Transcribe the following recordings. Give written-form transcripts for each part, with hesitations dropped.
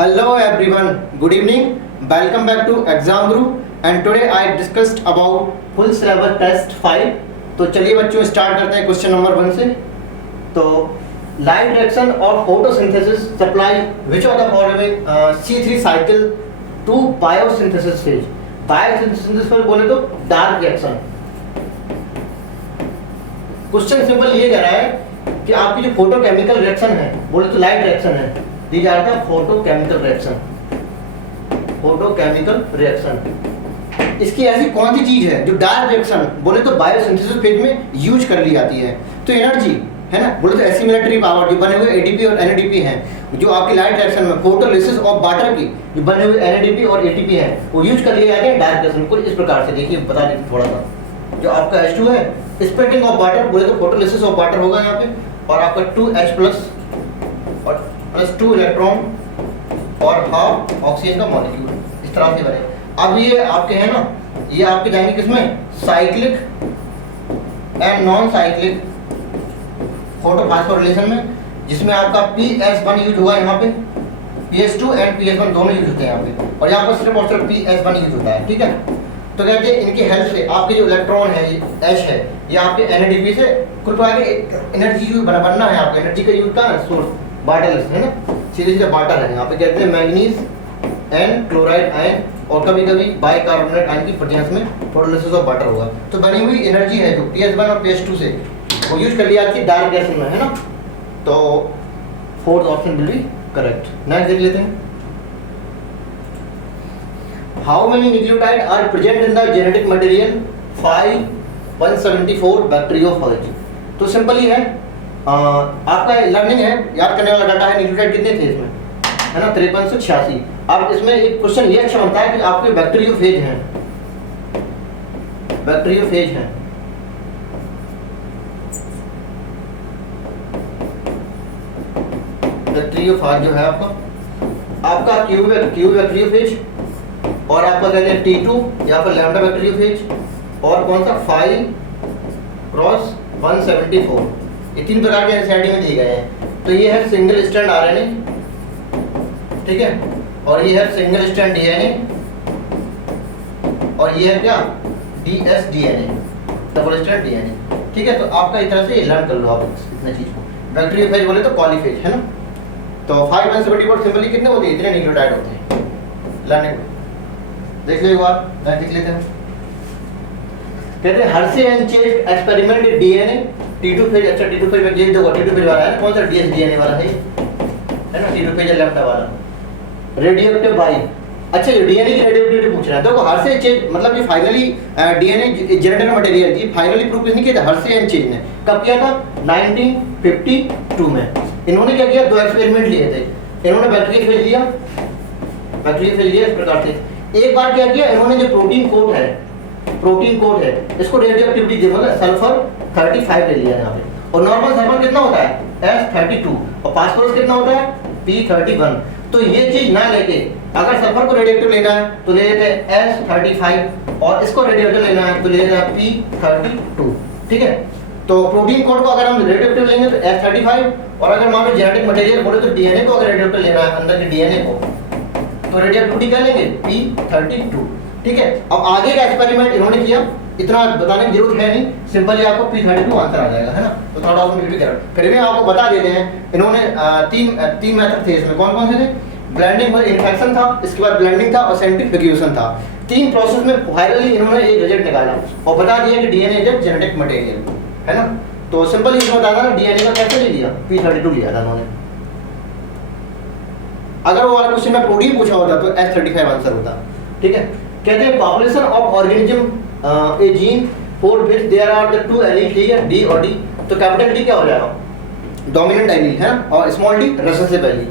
Hello everyone, good evening. Welcome back to Exam Guru and today I discussed about full syllabus test 5. तो चलिए बच्चों start करते हैं question number 1 से। तो लाइट रिएक्शन और photosynthesis supply which of the following C3 cycle to biosynthesis phase. Biosynthesis पर बोले तो डार्क रिएक्शन। क्वेश्चन सिंपल ये कह रहा है कि आपकी जो फोटोकेमिकल रिएक्शन है बोले तो लाइट रिएक्शन है, दी जा रहा था फोटोकेमिकल रिएक्शन। फोटोकेमिकल रिएक्शन इसकी ऐसी कौन सी चीज है जो डार्क रिएक्शन बोले तो बायोसिंथेसिस फेज में यूज कर ली जाती है। तो एनर्जी है ना, बोले तो एसिमिलेटरी पावर जो बने हुए एटीपी और एनएडीपी हैं, जो आपकी लाइट रिएक्शन में फोटोलिसिस ऑफ वाटर की जो बने हुए एनएडीपी और एटीपी हैं वो यूज कर लिए जाते हैं डार्क रिएक्शन को। इस प्रकार से देखिए बता देते थोड़ा सा। जो आपका H2 है स्प्लिटिंग ऑफ वाटर बोले तो फोटोलिसिस ऑफ वाटर होगा यहाँ पे, और आपका 2H प्लस और प्लस 2 इलेक्ट्रॉन और हाफ ऑक्सीजन का मॉलिक्यूल इस तरह से बने। अब ये आपके हैं ना, ये आपके जाएंगे किसमें, cyclic and non cyclic photophosphorylation में, जिसमें आपका PS1 यूज हुआ यहाँ पे, PS2 एंड PS1 दोनों यूज होते हैं यहाँ पे, और यहाँ पर सिर्फ और सिर्फ PS1 यूज होता है। ठीक है, तो कहते हैं इनकी हेल्प से आपके जो इलेक्ट्रॉन है H है ये आपके एनएडीपी से कुल मिला के एनर्जी यूज बनना है। आपको एनर्जी का यूज का सोर्स वाटर है ना, सीधे सीधे वाटर है। यहाँ पे कहते हैं मैंगनीज एंड क्लोराइड आयन और कभी कभी बाइकार्बोनेट आयन की प्रेजेंस में फोटोलिसिस ऑफ वाटर होगा। तो बनी हुई एनर्जी है जो PS1 और PS2 से वो यूज कर लिया जाती है डार्क रिएक्शन में, है ना। तो fourth option will be correct. Next देख लेते हैं, how many nucleotide are present in the genetic material 5174 bacteriophage. तो सिंपल ही है, आपका लर्निंग है, याद करने वाला डाटा है। न्यूक्लियोटाइड कितने थे इसमें, है ना, 5386। अब इसमें एक क्वेश्चन ये अच्छा बनता है कि आपके बैक्टीरियोफेज हैं, बैक्टीरियोफेज हैं। बैक्टीरियोफेज जो है आपका क्यू बैक्टीरियोफेज, और आपका कहते हैं T2 या फिर लैम्डा बैक्टीरियोफेज, और कौन सा 5 क्रॉस 174। ये तीन प्रकार के एनसीईआरटी में दिए गए हैं। तो ये है सिंगल स्ट्रैंड आरएनए, ठीक है, और ये है सिंगल स्ट्रैंड डीएनए, और ये है क्या dsDNA, डबल स्ट्रैंड डीएनए। ठीक है, तो आपका इस तरह से लर्न कर लो आप इतने चीज को। बैक्टीरियोफेज बोले तो पॉलीफेज, है ना। तो 5174 सिंपली कितने होते हैं, इतने न्यूक्लियोटाइड होते हैं। लर्निंग देख लो एक बार, देख लेते हैं। कहते हैं Hershey and Chase experiment DNA T2 phage. अच्छा T2 फेज में चेंज होगा, T2 फेज वाला है ना, कौन सा dsDNA वाला है ना, T2 फेज लैम्डा वाला। रेडियोएक्टिव बाई, अच्छा ये डीएनए की रेडियोएक्टिविटी पूछ रहा है। देखो हर्षे चेंज मतलब ये फाइनली डीएनए जेनेटिक मटेरियल की फाइनली प्रूफ किसने किया था, हर्षे एंड चेंज ने। कब किया था, 1952 में। इन्होंने क्या किया, 2 एक्सपेरिमेंट लिए थे। इन्होंने बैक्टीरियोफेज लिया, बैक्टीरियोफेज लिया इस प्रकार से। एक बार क्या किया इन्होंने, जो प्रोटीन कोड है इसको रेडियोएक्टिविटी दी, मतलब सल्फर 35 ले लिया यहाँ पे, और नॉर्मल सल्फर कितना होता है S32, और फास्फोरस कितना होता है P31। तो ये चीज ना लेके अगर सल्फर को रेडियोएक्टिव लेना है तो ले लेते हैं S35, और इसको रेडियोएक्टिव लेना है तो ले लेते हैं P32। ठीक है, तो प्रोटीन कोड को अगर हम रेडियोएक्टिव लेंगे तो S35, और अगर मान लो जेनेटिक मटेरियल बोले तो डीएनए को अगर रेडियोएक्टिव लेना है अंदर के डीएनए को तो रेडियोएक्टिविटी क्या लेंगे P32। ठीक है, अब आगे का एक्सपेरिमेंट इन्होंने किया, इतना बताने की जरूरत है नहीं, सिंपली आपको P32 आंसर आ जाएगा, है ना। तो थोड़ा सा वीडियो करें, फिर भी आपको बता देते हैं। इन्होंने तीन मेथड थे इसमें, कौन कौन से थे, ब्लेंडिंग और इन्फेक्शन था, इसके बाद ब्लेंडिंग था और सेंट्रीफ्यूगेशन था। 3 प्रोसेस में फाइनली इन्होंने एक रिजल्ट निकाला और बता दिया कि डीएनए इज जेनेटिक मटेरियल, है ना। तो सिंपल इसमें बता था ना, डीएनए का कैसे ले लिया, P32 लिया था उन्होंने। अगर वो वाला क्वेश्चन में प्रोटीन पूछा होता तो S35 आंसर होता। ठीक है, कहते हैं population of organism a gene for which there are the 2 allele, ठीक है, D और D। तो कैपिटल D क्या हो जाएगा, डोमिनेंट एलील है, और स्मॉल d रिसेसिव एलील।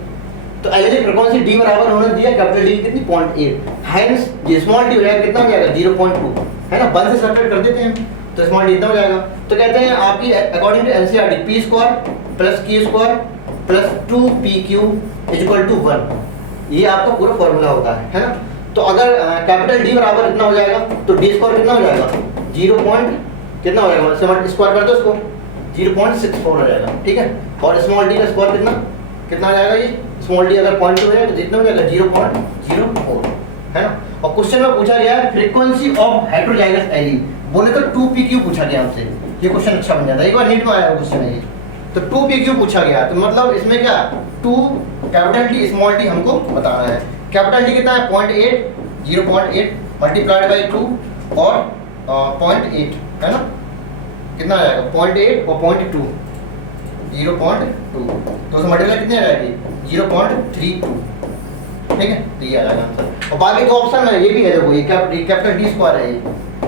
तो एलील फ्रीक्वेंसी D बराबर होने दिया कैपिटल D कितनी 0.8, हेंस ये स्मॉल d हो जाएगा कितना हो जाएगा 0.2, है ना। 1 से सब्ट्रैक्ट कर देते हैं तो स्मॉल d इतना हो जाएगा। तो कहते हैं आपकी according to NCERT P² plus Q² plus 2PQ = 1, ये आपका पूरा फॉर्मूला होता है ना। तो अगर कैपिटल D बराबर इतना हो जाएगा तो D² कितना हो जाएगा 0. कितना हो जाएगा, स्क्वायर कर दो इसको 0.64 हो जाएगा। ठीक है, और स्मॉल d का स्क्वायर कितना आ जाएगा, ये स्मॉल डी अगर 0.2 है तो जितना हो जाएगा 0.04, है ना। और क्वेश्चन में पूछा गया है फ्रीक्वेंसी ऑफ हेटेरोजाइगस एलील, बोले तो 2pq पूछा गया हमसे, ये क्वेश्चन अच्छा बन जाता है, एक बार नीट में आया क्वेश्चन है ये। तो 2pq पूछा गया, तो मतलब इसमें क्या 2 कैपिटल टी स्मॉल टी हमको बताना है। कैपिटल टी कितना है 0.8 मल्टीप्लाइड बाई 2 और 0.8, है ना, कितना आ जाएगा 0.8 और 0.2 0.2, तो उसमें मल्टीप्लाई कितनी आ जाएगी 0.32, ठीक है। तो ये आ जाएगा आंसर। और बाकी दो ऑप्शन है, ये भी है, देखो ये कैपिटल डी स्क्वायर है ये,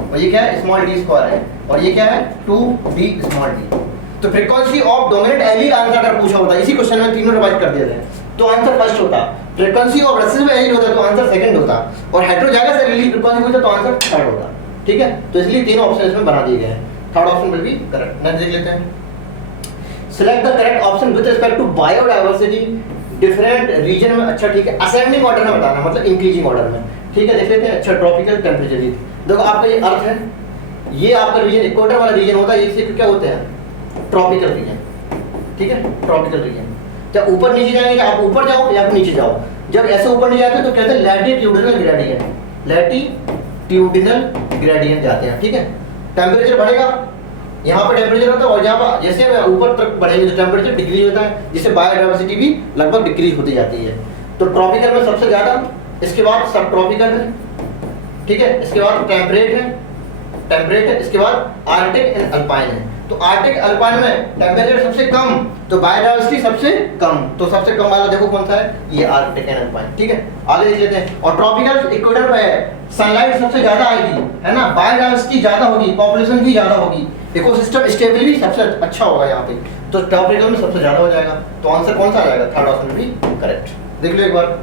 और ये क्या है स्मॉल डी स्क्वायर है, और ये क्या है 2d स्मॉल डी। तो frequency of dominant allele answer अगर पूछा होता इसी क्वेश्चन में तीनों रिवाइज कर दिए थे तो आंसर फर्स्ट होता, फ्रीक्वेंसी ऑफ रेसेसिव एलील होता तो आंसर सेकंड होता, और हेटेरोजाइगस एलील फ्रीक्वेंसी होता तो आंसर थर्ड होता, ठीक है। तो इसलिए तीनों ऑप्शन इसमें बना दिए गए हैं, third option will be correct. Next देख लेते हैं, select the correct option with respect to biodiversity different region में। अच्छा ठीक है, असेंडिंग ऑर्डर में बताना, मतलब इंक्रीजिंग ऑर्डर में, ठीक है। देख लेते हैं। अच्छा ट्रॉपिकल टेम्परेचर, देखो आपका ये अर्थ है, ये आपका रीजन इक्वेटर वाला रीजन होता है, ये क्या होते हैं ट्रॉपिकल रीजन, ठीक है, ट्रॉपिकल रीजन। जब ऊपर नीचे जाएंगे, आप ऊपर जाओ या नीचे जाओ, जब ऐसे ऊपर नहीं जाते तो कहते हैं लैटिट्यूडिनल ग्रेडियंट, लैटिट्यूडिनल ग्रेडियंट जाते हैं, ठीक है। टेम्परेचर बढ़ेगा, यहाँ पर टेम्परेचर होता है, और जहाँ पर जैसे ऊपर तक बढ़ेंगे तो टेम्परेचर डिक्रीज होता है, जिससे बायोडायवर्सिटी भी लगभग डिक्रीज होती जाती है। तो ट्रॉपिकल में सबसे ज़्यादा, इसके बाद सब ट्रॉपिकल है, ठीक है, इसके बाद टेम्परेट है, इसके बाद आर्टिक एंड अल्पाइन है। तो आर्टिक अल्पाइन में टेम्परेचर सबसे कम, तो बायोडायवर्सिटी सबसे कम, तो सबसे कम वाला देखो कौन सा है, ये आर्टिक एंड अल्पाइन, ठीक है। आगे देख लेते हैं। और ट्रॉपिकल इक्वेटर पे है, सनलाइट सबसे ज्यादा आएगी, है ना, बायोडायवर्सिटी ज्यादा होगी, पॉपुलेशन भी ज्यादा होगी, इकोसिस्टम स्टेबिलिटी सबसे अच्छा होगा यहाँ पे, तो ट्रॉपिकल में सबसे ज्यादा हो जाएगा। तो आंसर कौन सा आ जाएगा, थर्ड ऑप्शन भी करेक्ट। देख लो एक बार,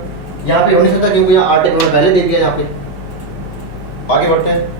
यहाँ पे होने सकता क्योंकि यहाँ आर्टिक में पहले दे दिया यहाँ पे। आगे बढ़ते हैं।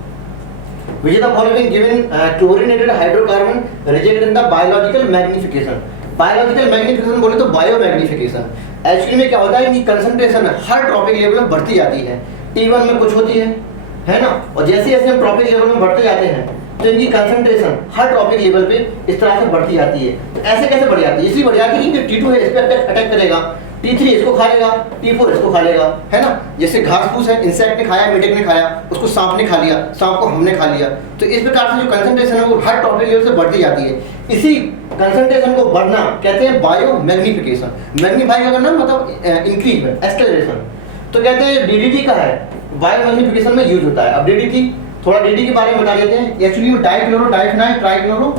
Which of the following given chlorinated hydrocarbon rejected in the biological magnification? Biological magnification बोले तो बायोमैग्निफिकेशन। एक्चुअली में क्या होता है कि कंसंट्रेशन हर ट्रॉपिक लेवल में बढ़ती जाती है, T1 में कुछ होती है ना, और जैसे जैसे हम ट्रॉपिक लेवल में बढ़ते जाते हैं तो इनकी कंसंट्रेशन हर ट्रॉपिक लेवल पे इस तरह से बढ़ती जाती है। तो ऐसे कैसे बढ़ जाती है, इसलिए बढ़ जाती है कि T2 है इस पर अटैक करेगा, T3 इसको खा लेगा, T4 इसको खा लेगा, है ना। जैसे घास फूस है, इंसेक्ट ने खाया, मेढक ने खाया, उसको सांप ने खा लिया, सांप को हमने खा लिया। तो इस प्रकार से जो कंसंट्रेशन है वो हर टॉपिक लेवल से बढ़ती जाती है। इसी कंसंट्रेशन को बढ़ना कहते हैं बायो मैग्निफिकेशन। मैग्नीफाई का करना मतलब इंक्रीजमेंट, एक्सेलरेशन। तो कहते हैं DDT का है, बायो मैग्निफिकेशन में यूज होता है। अब DDT, थोड़ा DDT के बारे में बता देते हैं। एक्चुअली वो डाइक्लोरो डाइफेनाइल ट्राइक्लोरो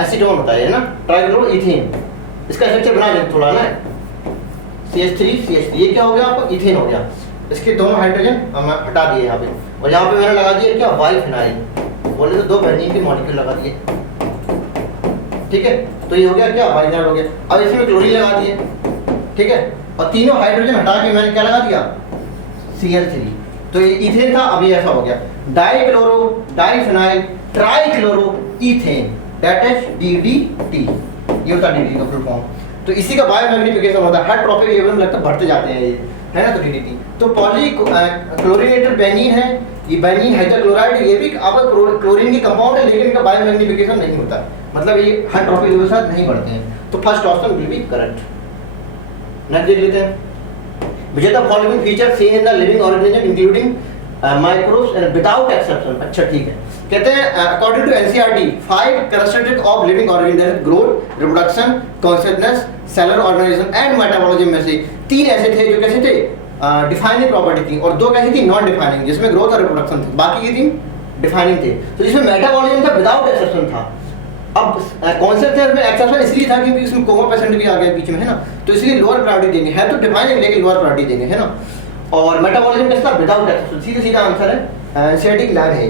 एसीटोन होता है ना, ट्राइक्लोरो इथेन। इसका स्ट्रक्चर बना देते थोड़ा ना, CH3 ये क्या हो गया आपका, इथेन हो गया। इसके दोनों हाइड्रोजन हम हटा दिए यहाँ पे, और यहाँ पे मैंने लगा दिया क्या, बाइफेनाइल, बोले तो दो बेंजीन के मॉलिक्यूल लगा दिए, ठीक है। तो ये हो गया क्या, बाइफेनाइल हो गया। अब इसमें क्लोरीन लगा दिए, ठीक है, और तीनों हाइड्रोजन हटा के मैंने क्या लगा दिया, Cl3। तो ये इथेन था, अभी ऐसा हो गया dichlorodiphenyltrichloroethane, that is DDT। ये होता है DDT का फुल फॉर्म। तो इसी का बायोमैग्निफिकेशन होता है, हर ट्रॉपिक लेवल में लगता बढ़ते जाते हैं ये, है ना। तो DDT तो पॉली क्लोरीनेटेड बेंजीन है, ये बेंजीन हाइड्रोक्लोराइड, ये भी आपका क्लोरीन की कंपाउंड है, लेकिन इनका बायोमैग्निफिकेशन नहीं होता, मतलब ये हर ट्रॉपिक लेवल के साथ नहीं बढ़ते हैं। तो first option will be correct. Next देख लेते हैं। Which of the following features seen in the living organism including microbes and without exception? अच्छा ठीक है, कहते हैं according to NCERT 5 characteristics of living organism, that is growth, reproduction, consciousness, cellular organism and metabolism में से 3 ऐसे थे जो कैसे थे, डिफाइनिंग प्रॉपर्टी थी, और 2 कैसी थी, नॉन डिफाइनिंग, जिसमें ग्रोथ और रिप्रोडक्शन थी, बाकी की 3 डिफाइनिंग थे। तो जिसमें मेटाबॉलिज्म था विदाउट एक्सेप्शन था। अब कॉन्सेप्ट में एक्सेप्शन इसलिए था क्योंकि इसमें कोमा पेशेंट भी आ गया बीच में, है ना, तो इसलिए लोअर प्रायोरिटी देंगे, है तो डिफाइनिंग लेकिन लोअर प्रायोरिटी देंगे, है ना। और मेटाबॉलिज्म कैसा, विदाउट एक्सेप्शन, सीधा सीधा आंसर है, एनसीईआरटी लैब है।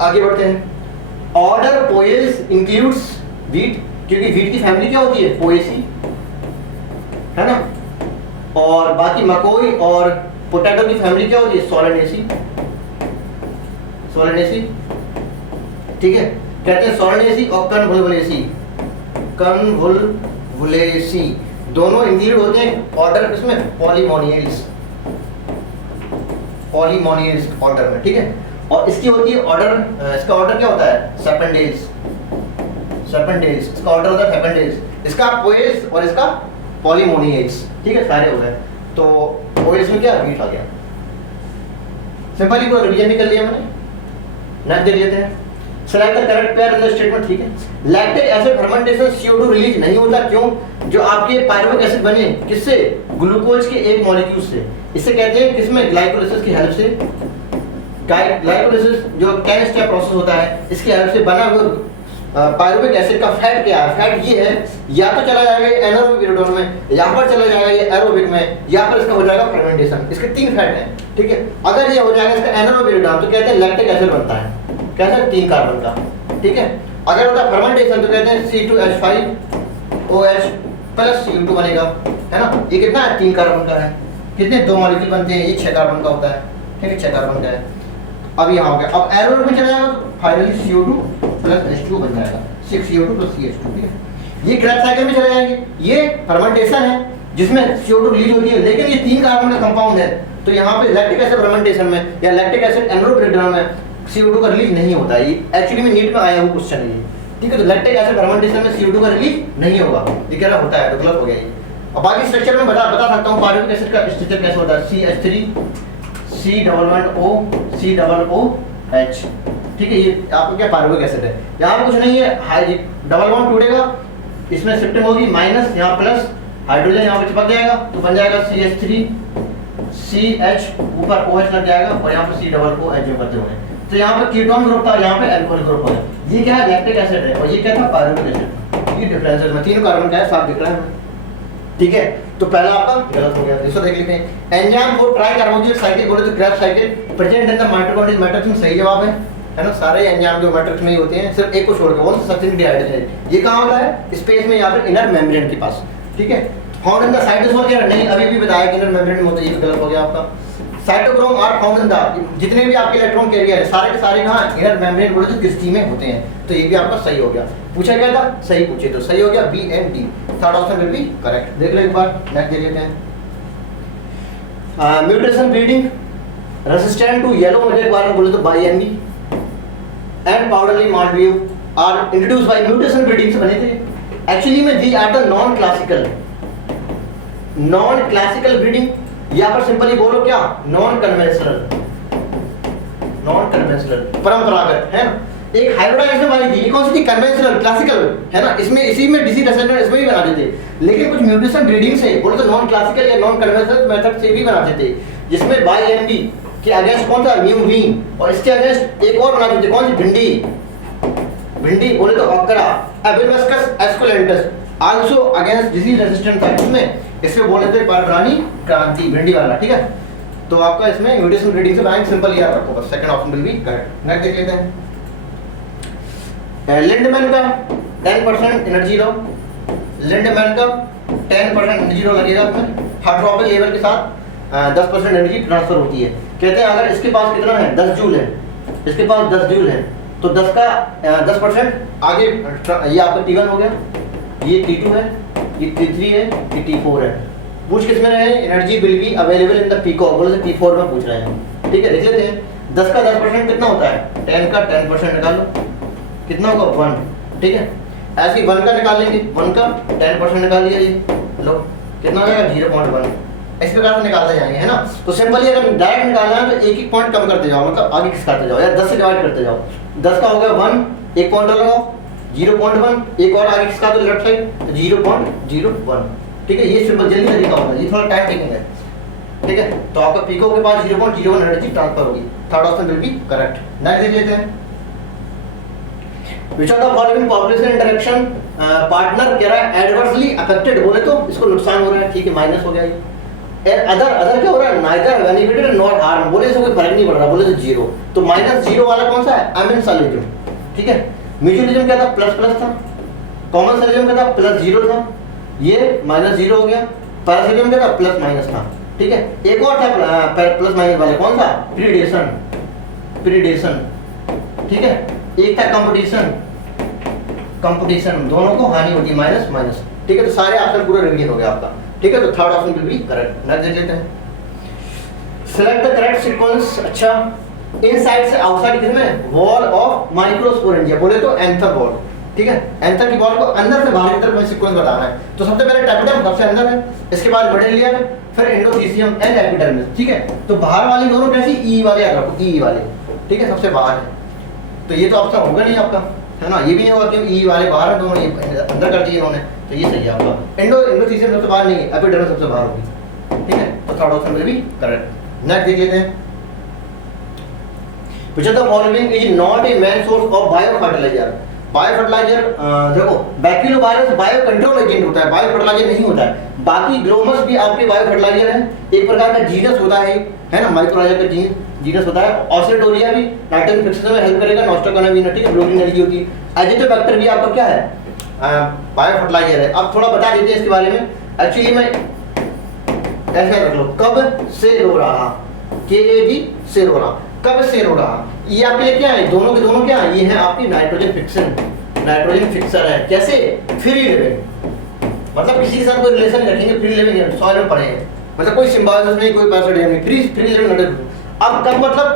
आगे बढ़ते हैं। ऑर्डर पोएस इंक्लूड्स व्हीट, क्योंकि व्हीट की फैमिली क्या होती है, पोएसी, है ना। और बाकी मकोई और पोटैटो की फैमिली क्या होती है, सोलेनेसी, सोलेनेसी, ठीक है। कहते हैं सोलेनेसी और कन्वोल्वुलेसी, कन्वोल्वुलेसी दोनों इंक्लूड होते हैं ऑर्डर किसमें, पॉलीमोनियल्स, पॉलीमोनियल्स ऑर्डर में, ठीक है। और इसकी होती है ऑर्डर, इसका ऑर्डर क्या होता है, सेपेंडेल्स, सेपेंडेल्स, इसका ऑर्डर होता है सेपेंडेल्स। इसका पोएस और इसका पॉलीमोनिएट्स, ठीक है, सारे हो गए। तो OH में क्या बीट आ गया। सिंपली को रिवीजन भी कर लिया मैंने, नेक्स्ट देख लेते हैं। Select the correct pair in the statement, ठीक है। Lactic acid fermentation CO2 release नहीं होता, क्यों? जो आपके पायरुविक एसिड बने किससे? ग्लूकोज के एक मॉलिक्यूल से। इसे कहते हैं किसमें? ग्लाइकोलाइसिस की हेल्प से। ग्लाइकोलाइसिस जो 10 स्टेप प्रोसेस होता है, इसकी हेल्प से बना हुआ पायरुविक एसिड का फैट क्या है? फैट ये है, या तो चला जाएगा एनारोबिक पीरियड में, यहाँ पर चला जाएगा ये एरोबिक में, या पर इसका हो जाएगा फर्मेंटेशन। इसके 3 फैट हैं, ठीक है। अगर ये हो जाएगा इसका एनारोबिक पीरियड तो कहते हैं लैक्टिक एसिड बनता है, कहते हैं 3 कार्बन का, ठीक है। अगर होता है फर्मेंटेशन तो कहते हैं C2H5OH प्लस CO2 बनेगा, है ना। ये कितना है? 3 कार्बन का है। कितने? 2 मॉलिक्यूल बनते हैं, ये 6 कार्बन का होता है, ठीक है, 6 कार्बन का है। अब यहाँ हो गया, अब एरोबिक में चला जाएगा तो फाइनली CO2 प्लस H2 बन जाएगा, 6CO2 प्लस CH2, ठीक है। ये क्रैब साइकिल में चले जाएंगे। ये फर्मेंटेशन है जिसमें CO2 रिलीज होती है, लेकिन ये 3 कार्बन का कंपाउंड है, तो यहाँ पे लैक्टिक एसिड फर्मेंटेशन में या लैक्टिक एसिड एनारोबिक ब्रेकडाउन में CO2 का रिलीज नहीं होता है। ये एक्चुअली में नीट में आया हुआ क्वेश्चन है ये, ठीक है। तो लैक्टिक एसिड फर्मेंटेशन में CO2 का रिलीज नहीं होगा, ये कह रहा होता है, तो गलत हो गया ये। अब बाकी स्ट्रक्चर में बता सकता हूँ पायरुविक एसिड का स्ट्रक्चर कैसे होता है। CH3 C11O COOH, ठीक है। ये आपको क्या पायरुविक एसिड है। यहाँ पे कुछ नहीं है, हाई डबल बॉन्ड टूटेगा, इसमें शिफ्टिंग होगी माइनस, यहाँ प्लस, हाइड्रोजन यहाँ पे चिपक जाएगा तो बन जाएगा CH3 CH ऊपर OH लग जाएगा और यहाँ पे COOH जो करते हुए, तो यहाँ पे कीटोन ग्रुप था, यहाँ पे एल्कोहल ग्रुप है। ये क्या है? लैक्टिक एसिड है, और ये क्या था? Pyruvic acid. ये डिफरेंस है, 3 कार्बन का है, साफ दिख रहा है, ठीक है। तो पहला आपका गलत हो गया, इसको देख लेते हैं। एंजाइम फॉर ट्राइकार्बोक्सिल साइकिल बोले तो Krebs cycle present in the mitochondrial matrix में सही जवाब है ना। सारे एंजाइम जो मैट्रिक्स में ही होते हैं, सिर्फ एक को छोड़ के, वो सब्स्टिट्यूट डिहाइड्रोजन। ये कहाँ होता है? स्पेस में, यहाँ पे इनर मेम्ब्रेन के पास, ठीक है। फाउंड इन द साइटोसोल क्या? नहीं, अभी भी बताया कि इनर मेम्ब्रेन में होता है, ये गलत हो गया आपका। Cytochrome are found in the, जितने भी आपके इलेक्ट्रॉन कैरियर है सारे के सारे कहाँ? इनर मेम्ब्रेन बोले तो क्रिस्टी में होते हैं, तो ये भी आपका सही हो गया। पूछा गया था, सही पूछे तो सही हो गया, B and D, third option will be correct. देख लो एक बार, नेक्स्ट देख लेते हैं। Mutation breeding resistant to yellow material requirement बोले तो बाईएमबी and powdery mildew are introduced by mutation breeding से बने थे। एक्चुअली में they are the non classical breeding, या पर सिंपली बोलो क्या? नॉन कन्वेंशनल, परंपरागत, है ना। एक हाइब्रिडाइजेशन वाली थी, कौन सी थी? कन्वेंशनल, क्लासिकल, है ना। इसमें इसी में डिसीज असेंडेंट इसमें भी बनाते थे, लेकिन कुछ म्यूटेशन ब्रीडिंग से बोले तो नॉन क्लासिकल या नॉन कन्वेंशनल मेथड से भी बनाते थे, जिसमें बाईएमबी के अगेंस्ट कौन था? म्यूवीन, और इसके अगेंस्ट एक और बनाते थे, कौन सी? भिंडी बोले तो अकरा, एबिलमस्कस एस्कुलेंटस, आल्सो अगेंस्ट डिसीज रेजिस्टेंट था। इसमें इसमें बोले थे परप्राणी क्रांति, भिंडी वाला, ठीक है। तो आपका इसमें म्यूटेशन ब्रीडिंग से बनाएंगे, सिंपल याद रखो बस, second option will be correct. Next देख लेते हैं। लिंडमैन का 10% एनर्जी लो, लिंडमैन का 10% एनर्जी लो लगेगा इसमें, हाइड्रोफिल लेवल के साथ 10% एनर्जी ट्रांसफर होती है। कहते हैं अगर इसके पास कितना है? 10 जूल है, इसके पास 10 जूल है, तो 10 का 10% आगे, ये आपका T1 हो गया, ये T2 है, ये T3 है, ये T4 है। पूछ किस में रहे हैं? Energy will be available in the peacock, बोले तो T4 में पूछ रहे हैं, ठीक है। देख लेते हैं 10 का 10% कितना होता है? 10 का 10% निकालो, कितना होगा? 1, ठीक है। ऐसे ही 1 का निकाल लेंगे, 1 का 10% निकाल लिया, ये लो कितना हो जाएगा? 0.1। इस प्रकार से निकालते जाएंगे, है ना। तो सिंपली अगर डायरेक्ट निकालना है तो एक एक पॉइंट कम करते जाओ, मतलब आगे खिसकाते जाओ, या 10 से डिवाइड करते जाओ। 10 का हो गया 1, एक पॉइंट लगाओ 0.1, एक और आगे खिसका दो लेफ्ट साइड, तो 0.01, ठीक है। ये सिंपल जल्दी तरीका होता है, ये थोड़ा टाइम टेकिंग है, ठीक है। तो आपका पीको के पास 0.01 एनर्जी ट्रांसफर होगी, third option will be correct. Next देख लेते हैं। Which of the following population interaction partner कह रहा है adversely affected, बोले तो इसको नुकसान हो रहा है, ठीक है, माइनस हो गया ये। अदर क्या हो रहा है? neither benefited nor harm, बोले इससे कोई फर्क नहीं पड़ रहा, बोले तो 0, तो -0 वाला कौन सा है? अमेंसालिज्म, ठीक है। म्यूचुअलिज्म क्या था? प्लस था, कॉमनसलिज्म क्या था? +0 था, ये -0 हो गया। पैरासिज्म क्या था? प्लस था, ठीक है। एक और था प्लस माइनस वाले, कौन सा? प्रीडेशन, ठीक है। एक था कंपटीशन, दोनों को हानि होती है, माइनस, ठीक है। तो सारे ऑप्शन पूरा रिवीजन हो गया आपका, ठीक है। तो third option will be correct. Next देख लेते हैं। Select the correct sequence. अच्छा, इनसाइड से आउटसाइड किसमें? वॉल ऑफ माइक्रोस्पोरेंजिया, बोले तो एंथर वॉल, ठीक है, एंथर की बॉल को अंदर से बाहर की तरफ में सीक्वेंस बताना है। तो सबसे पहले टेपिडम सबसे अंदर है, इसके बाद मिडिल लेयर, फिर एंडोथीसियम एंड एपिडर्मिस, ठीक है। तो बाहर वाली दोनों कैसी, ई वाले याद रखो, ई वाले, ठीक है, सबसे बाहर है। तो ये तो ऑप्शन होगा नहीं आपका, है ना, ये भी नहीं होगा कि ई वाले बाहर है, दोनों ये अंदर कर दिए इन्होंने, तो ये सही है आपका। एंडोथीसियम सबसे बाहर नहीं है, एपिडर्मिस सबसे बाहर होगी, ठीक है। तो थर्ड ऑप्शन में भी करेक्ट। नेक्स्ट देख लेते हैं, which of the following is not a main source of biofertilizer? Biofertiliser देखो, बैक्टीरियोवायरस बायो कंट्रोल एजेंट होता है, बायोफर्टिलाइजर नहीं होता है। बाकी ग्लोमस भी आपके बायोफर्टिलाइजर है, एक प्रकार का जीनस होता है ना, माइक्रोराइजा का जीनस होता है। ऑस्ट्रेटोरिया भी नाइट्रोजन फिक्सेशन में हेल्प करेगा, नोस्ट्राकोनामिना, ठीक है, ब्लोटिंग एनर्जी होती है। एजिटोबैक्टर भी आपका क्या है, बायोफर्टिलाइजर है। अब थोड़ा बता देते हैं इसके बारे में। एक्चुअली में ऐसा रख लो, कब से रो रहा, KAB से रो रहा, कब से रो रहा, ये आपके लिए क्या है, दोनों के दोनों क्या है, ये है आपकी नाइट्रोजन फिक्सन, नाइट्रोजन फिक्सर है। कैसे, फ्री लिविंग, मतलब किसी के साथ कोई रिलेशन रखेंगे, फ्री लिविंग सॉइल में पड़े हैं, मतलब कोई सिम्बायोसिस नहीं, कोई पैरासिटिक नहीं, फ्री लिविंग। अब कब, मतलब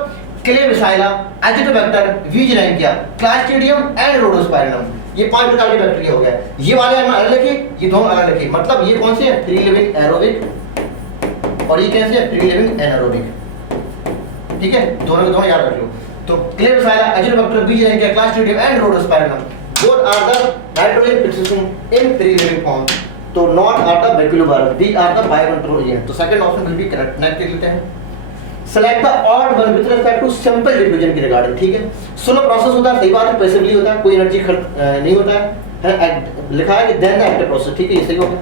क्लेबिसाइला, एजिटोबैक्टर, वीजिलैंकिया, क्लास्ट्रीडियम एंड रोडोस्पाइरम, ये 5 प्रकार के बैक्टीरिया हो गए। ये वाले अलग लिखे, ये दोनों अलग लिखे, मतलब ये कौन से हैं, फ्री लिविंग एरोबिक, और ये कैसे है, फ्री लिविंग एनारोबिक, ठीक है, दोनों के दोनों याद रख लो। तो Klebsiella, Azotobacter, Beijerinckia, Clostridium and Rhodospirillum, both are the nitrogen fixation in free living form. तो not are the bacteriovirus, they are the bio control agent. तो second option will be correct. Next देख लेते हैं, select the odd one with respect to simple diffusion की regarding, ठीक है। Slow process होता है, सही बात है, पैसिवली होता है, कोई एनर्जी खर्च नहीं होता है, लिखा है कि देन द एक्टिव प्रोसेस, ठीक है, ये सही हो गया।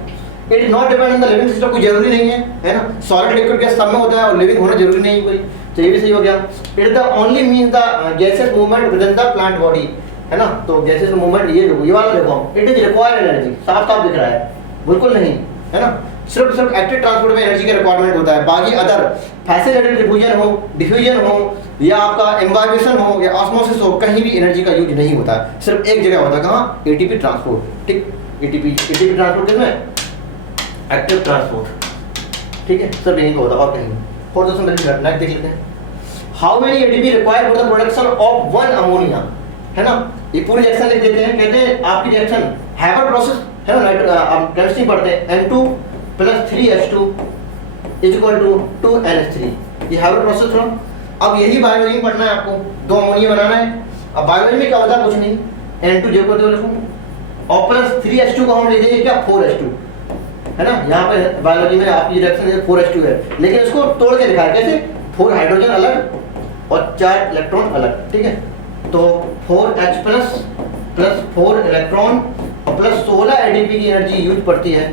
It is not depend on the living system, कोई जरूरी नहीं है ना, सॉलिड लिक्विड गैस सब में होता है और लिविंग होना जरूरी नहीं है कोई, तो ये भी सही हो गया। It the only means the gases movement with in the plant body, है ना, तो गैसेस मूवमेंट ये वाला देखो, इट इज रिक्वायर्ड एनर्जी, साफ साफ दिख रहा है, बिल्कुल नहीं, है ना, सिर्फ एक्टिव ट्रांसपोर्ट में एनर्जी का रिक्वायरमेंट होता है। बाकी अदर फैसिलिटेटेड डिफ्यूजन हो या आपका इम्बाइबेशन हो या ऑस्मोसिस हो, कहीं भी एनर्जी का यूज नहीं होता है, सिर्फ एक जगह होता है, कहाँ, एटीपी ट्रांसपोर्ट, ठीक, एटीपी ट्रांसपोर्ट किसमें, एक्टिव ट्रांसपोर्ट, ठीक है, सब यहीं पे होता है और कहीं। फोर्थ क्वेश्चन नेक्स्ट देख लेते हैं, how many ATP required for the production of one ammonia, है ना, ये पूरी रिएक्शन लिख देते हैं, कहते हैं आपकी रिएक्शन हैबर प्रोसेस, है ना, आप केमिस्ट्री पढ़ते हैं, N2 + 3H2 = 2NH3, ये हैबर प्रोसेस हो। अब यही बायोलॉजी में पढ़ना है आपको, दो अमोनिया बनाना है। अब बायोलॉजी में क्या होता है, कुछ नहीं, N2 को तो लिखूं और प्लस 3H2 को हम ले जाएंगे क्या, 4H2, है ना, यहाँ पे बायोलॉजी में आपकी रिएक्शन है 4H2 है, लेकिन इसको तोड़ के लिखा है कैसे, 4 हाइड्रोजन अलग और 4 इलेक्ट्रॉन अलग, ठीक है। तो 4H प्लस 4 इलेक्ट्रॉन और प्लस 16 एटीपी की एनर्जी यूज पड़ती है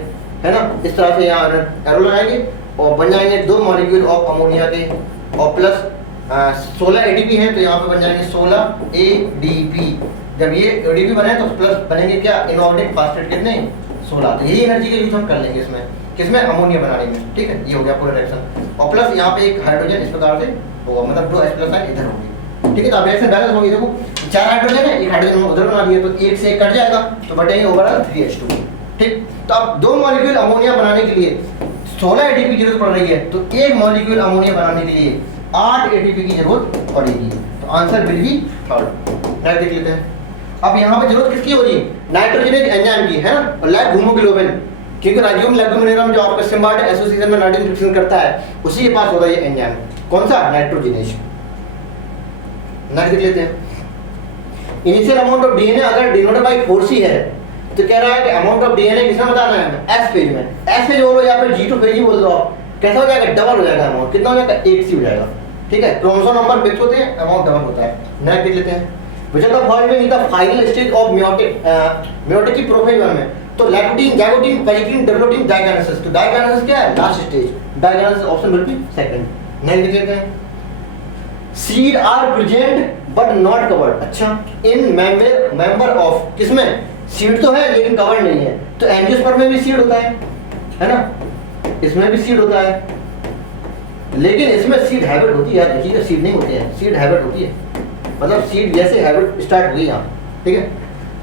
ना, इस तरह से यहाँ एरो लगाएंगे और बन जाएंगे 2 मॉलिक्यूल ऑफ अमोनिया के, और प्लस 16 एटीपी हैं, तो यहाँ पे बन जाएंगे 16 ADP। जब ये ADP बने तो प्लस बनेंगे क्या, इनऑर्गेनिक फास्फेट कितने, 16। तो यही एनर्जी का यूज हम कर लेंगे इसमें, किसमें, अमोनिया बनाने में, ठीक है, ये हो गया पूरा रिएक्शन। और प्लस यहाँ पे एक हाइड्रोजन इस प्रकार से होगा, मतलब 2H+ है इधर होगी, ठीक है। तो अब रिएक्शन बैलेंस होगी, देखो 4 हाइड्रोजन है, एक हाइड्रोजन उधर बना दिया, तो 1 से 1 कट जाएगा, तो बटेंगे ओवरऑल 3H2, ठीक। तो अब 2 मॉलिक्यूल अमोनिया बनाने के लिए 16 एटीपी की जरूरत पड़ रही है, तो एक मॉलिक्यूल अमोनिया बनाने के लिए 8 एटीपी की जरूरत पड़ेगी, तो answer will be third. Next देख लेते हैं, अब यहाँ पे जरूरत किसकी हो रही है, नाइट्रोजनेज एंजाइम की, है ना, और लैक हीमोग्लोबिन, क्योंकि राइजोम लेगुमिनेरम जो आपका सिम्बायोटिक एसोसिएशन में नाइट्रोजन फिक्सेशन करता है, उसी के पास होता है ये एंजाइम, कौन सा, नाइट्रोजनेज। नेक्स्ट देख लेते हैं, इनिशियल अमाउंट ऑफ डीएनए अगर डिनोटेड बाय 4C है, तो कह रहा है कि अमाउंट ऑफ डीएनए किसमें बताना है, एस फेज में, एस फेज बोलो या फिर G2 फेज ही बोल दो आप, कैसा हो जाएगा, डबल हो जाएगा अमाउंट, कितना हो जाएगा, 8C हो जाएगा, ठीक है। क्रोमोसोम नंबर फिक्स होते हैं, अमाउंट डबल होता है। नेक्स्ट देख लेते हैं, which of the following is the final stage of meiotic की प्रोफेज में, तो लैक्टोटीन, जाइगोटीन, पेरिटीन, डेवलोटीन, डाइगोनेसिस, तो डाइगोनेसिस क्या है, last stage, diakinesis option will be second. Next देख लेते हैं, seed are present but not covered, अच्छा, इन मेंबर ऑफ, किसमें, सीड तो है लेकिन कवर्ड नहीं है, तो एंजियोस्पर्म में भी सीड होता है ना, इसमें भी सीड होता है, लेकिन इसमें सीड हैबिट होती है, देखिए सीड नहीं होती है, सीड हैबिट होती है, मतलब सीड जैसे हैबिट स्टार्ट हुई यहाँ, ठीक है।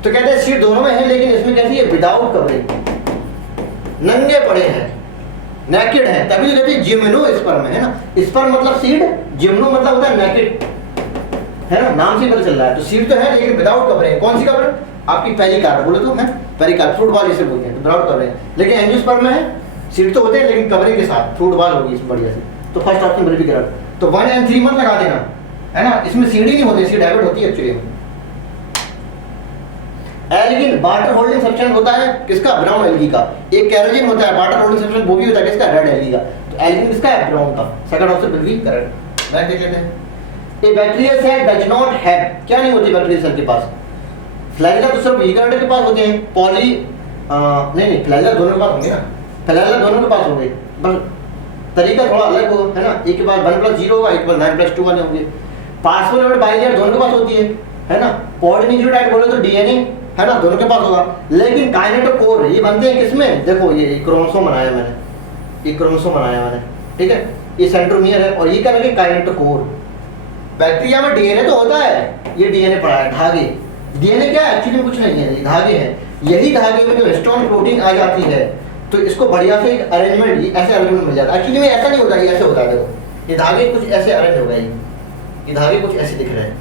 तो कहते हैं सीड दोनों में है, लेकिन इसमें कैसी है, विदाउट कवरिंग, नंगे पड़े हैं, नेकेड है, तभी तो कहते हैं जिम्नोस्पर्म है ना, स्पर्म मतलब सीड, जिम्नो मतलब होता है नेकेड, है ना, नाम से पता चल रहा है। तो सीड तो है लेकिन विदाउट कवरिंग, कौन सी कवरिंग, आपकी पेरिकार्प बोले तो है, पेरिकार्प फ्रूट बॉल इसे बोलते हैं, तो ब्राउट कर रहे हैं। लेकिन एंजियोस्पर्म में है सीड तो होते हैं लेकिन कवरिंग के साथ फ्रूट बॉल होगी इसमें बढ़िया से। तो फर्स्ट ऑप्शन बिल्कुल करेक्ट। तो 1 और 3 मत लगा देना, है ना, इसमें सीड ही नहीं होती, सीड हैबिट होती है actually. Algin water holding substance होता है किसका, ब्राउन एल्गी का। एक कैरोजीन होता है वाटर होल्डिंग सब्सटेंस, वो भी होता है किसका, रेड एल्गी का। तो एल्गिन किसका है, ब्राउन का। सेकंड ऑप्शन बिल्कुल करेक्ट। नेक्स्ट देख लेते हैं। A bacterial cell does not have, क्या नहीं होती बैक्टीरियल सेल के पास, फ्लैजेला तो सिर्फ यूकेरियोट के पास होते हैं, पॉली नहीं फ्लैजेला दोनों के पास होंगे ना, फ्लैजेला दोनों के पास होंगे, बस तरीका थोड़ा अलग होगा, है ना। एक के पास 1+0 होगा, एक के पास 9+2 वाले होंगे। पार्सफोलिपिड बाइलेयर दोनों के पास होती है ना। पॉड न्यूक्लियोटाइड बोले तो डीएनए, है ना, दोनों के पास होगा। लेकिन काइनेटोकोर ये बनते हैं किसमें, देखो ये क्रोमोसोम बनाया मैंने, ये क्रोमोसोम बनाया मैंने, ठीक है, ये सेंट्रोमियर है और ये क्या लगे, काइनेटोकोर। बैक्टीरिया में डीएनए तो होता है, ये डीएनए पड़ा है, धागे। डीएनए क्या है, एक्चुअली कुछ नहीं है, ये धागे हैं। यही धागे में जो हिस्टोन प्रोटीन आ जाती है तो इसको बढ़िया से एक अरेंजमेंट, ये ऐसे अरेंजमेंट मिल जाता है। एक्चुअली में ऐसा नहीं होता, ये ऐसे होता है, देखो ये धागे कुछ ऐसे अरेंज हो गए, ये धागे कुछ ऐसे दिख रहे हैं,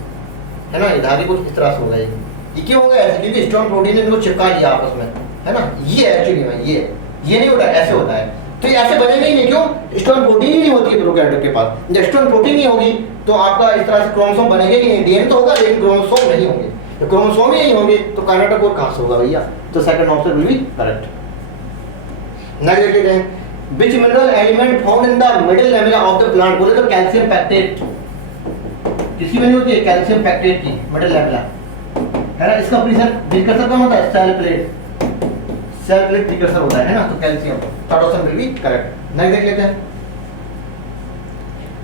है ना, ये धागे कुछ इस तरह से हो गए। ये क्यों हो गया ऐसे, क्योंकि हिस्टोन प्रोटीन ने इनको चिपका लिया आपस में, है ना। ये एक्चुअली में ये नहीं होता, ऐसे होता है। तो ये ऐसे बनेगा ही नहीं, क्यों, हिस्टोन प्रोटीन ही नहीं होती है प्रोकैरियोट के पास। जब हिस्टोन प्रोटीन नहीं होगी तो आपका इस तरह से क्रोमोसोम बनेगा ही नहीं। डीएनए तो होगा लेकिन क्रोमोसोम नहीं होंगे। तो क्रोमोसोम ही नहीं होंगे तो काइनेटोकोर कहां से होगा भैया। तो second option will be correct. Next देखते हैं, which mineral element found in the middle lamella of the plant, बोले तो कैल्शियम पैक्टेट। किसी में नहीं होती है कैल्शियम पैक्टेट की मिडिल लैमेला, है ना। इसका प्रीकर्सर कौन होता है, सेल प्लेट प्रीकर्सर होता है ना। तो calcium, third option will be correct. Next देख लेते हैं,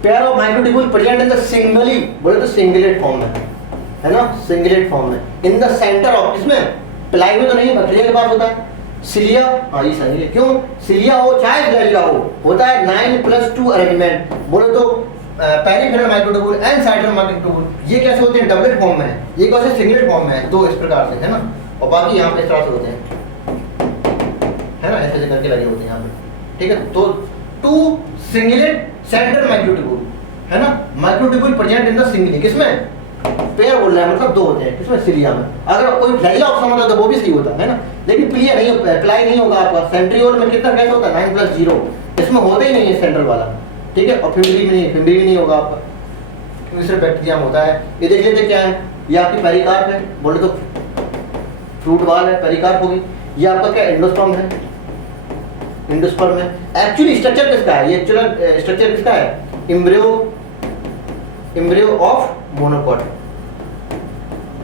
pair of microtubule present in the singly, बोले तो सिंगलेट फॉर्म में, है ना, सिंगलेट फॉर्म में इन द सेंटर ऑफ, इसमें प्लाई में तो नहीं, बैक्टीरिया के पास होता है। सिलिया, हाँ ये सही है, क्यों, सिलिया हो चाहे फ्लैजिला हो, होता है 9+2 अरेंजमेंट, बोले तो पेरिफेरल माइक्रोट्यूब्यूल एंड साइटल माइक्रोट्यूब्यूल। ये कैसे होते हैं, डबलेट फॉर्म में है, ये कैसे सिंगलेट फॉर्म में है, तो इस प्रकार से, है ना। और बाकी यहाँ पे इस तरह से होते हैं, है ना, ऐसे करके लगे होते हैं यहाँ पे, ठीक है। तो 2 सिंगलेट सेंट्रल माइक्रोट्यूब्यूल, है ना, microtubule present in the singly, किसमें, पेयर बोल रहा है, मतलब 2 होते हैं किसमें, सिलिया में। अगर कोई फ्लैजिला ऑप्शन होता तो वो भी सही होता है ना, लेकिन प्लिया नहीं होता है, प्लाई नहीं होगा आपका। सेंट्रियोल में कितना कैसे होता है, 9+0, इसमें होता ही नहीं है सेंट्रल वाला, ठीक है। और फिम्बरी में नहीं होगा आपका, क्योंकि सिर्फ बैक्टीरिया में होता है। ये देख लेते क्या है, ये आपकी पेरिकार्प है, बोले तो फ्रूट बॉल है, पेरिकार्प होगी। ये आपका क्या, एंडोस्पर्म है, एंडोस्पर्म है। एक्चुअली स्ट्रक्चर किसका है, ये एक्चुअल स्ट्रक्चर किसका है, एम्ब्रियो ऑफ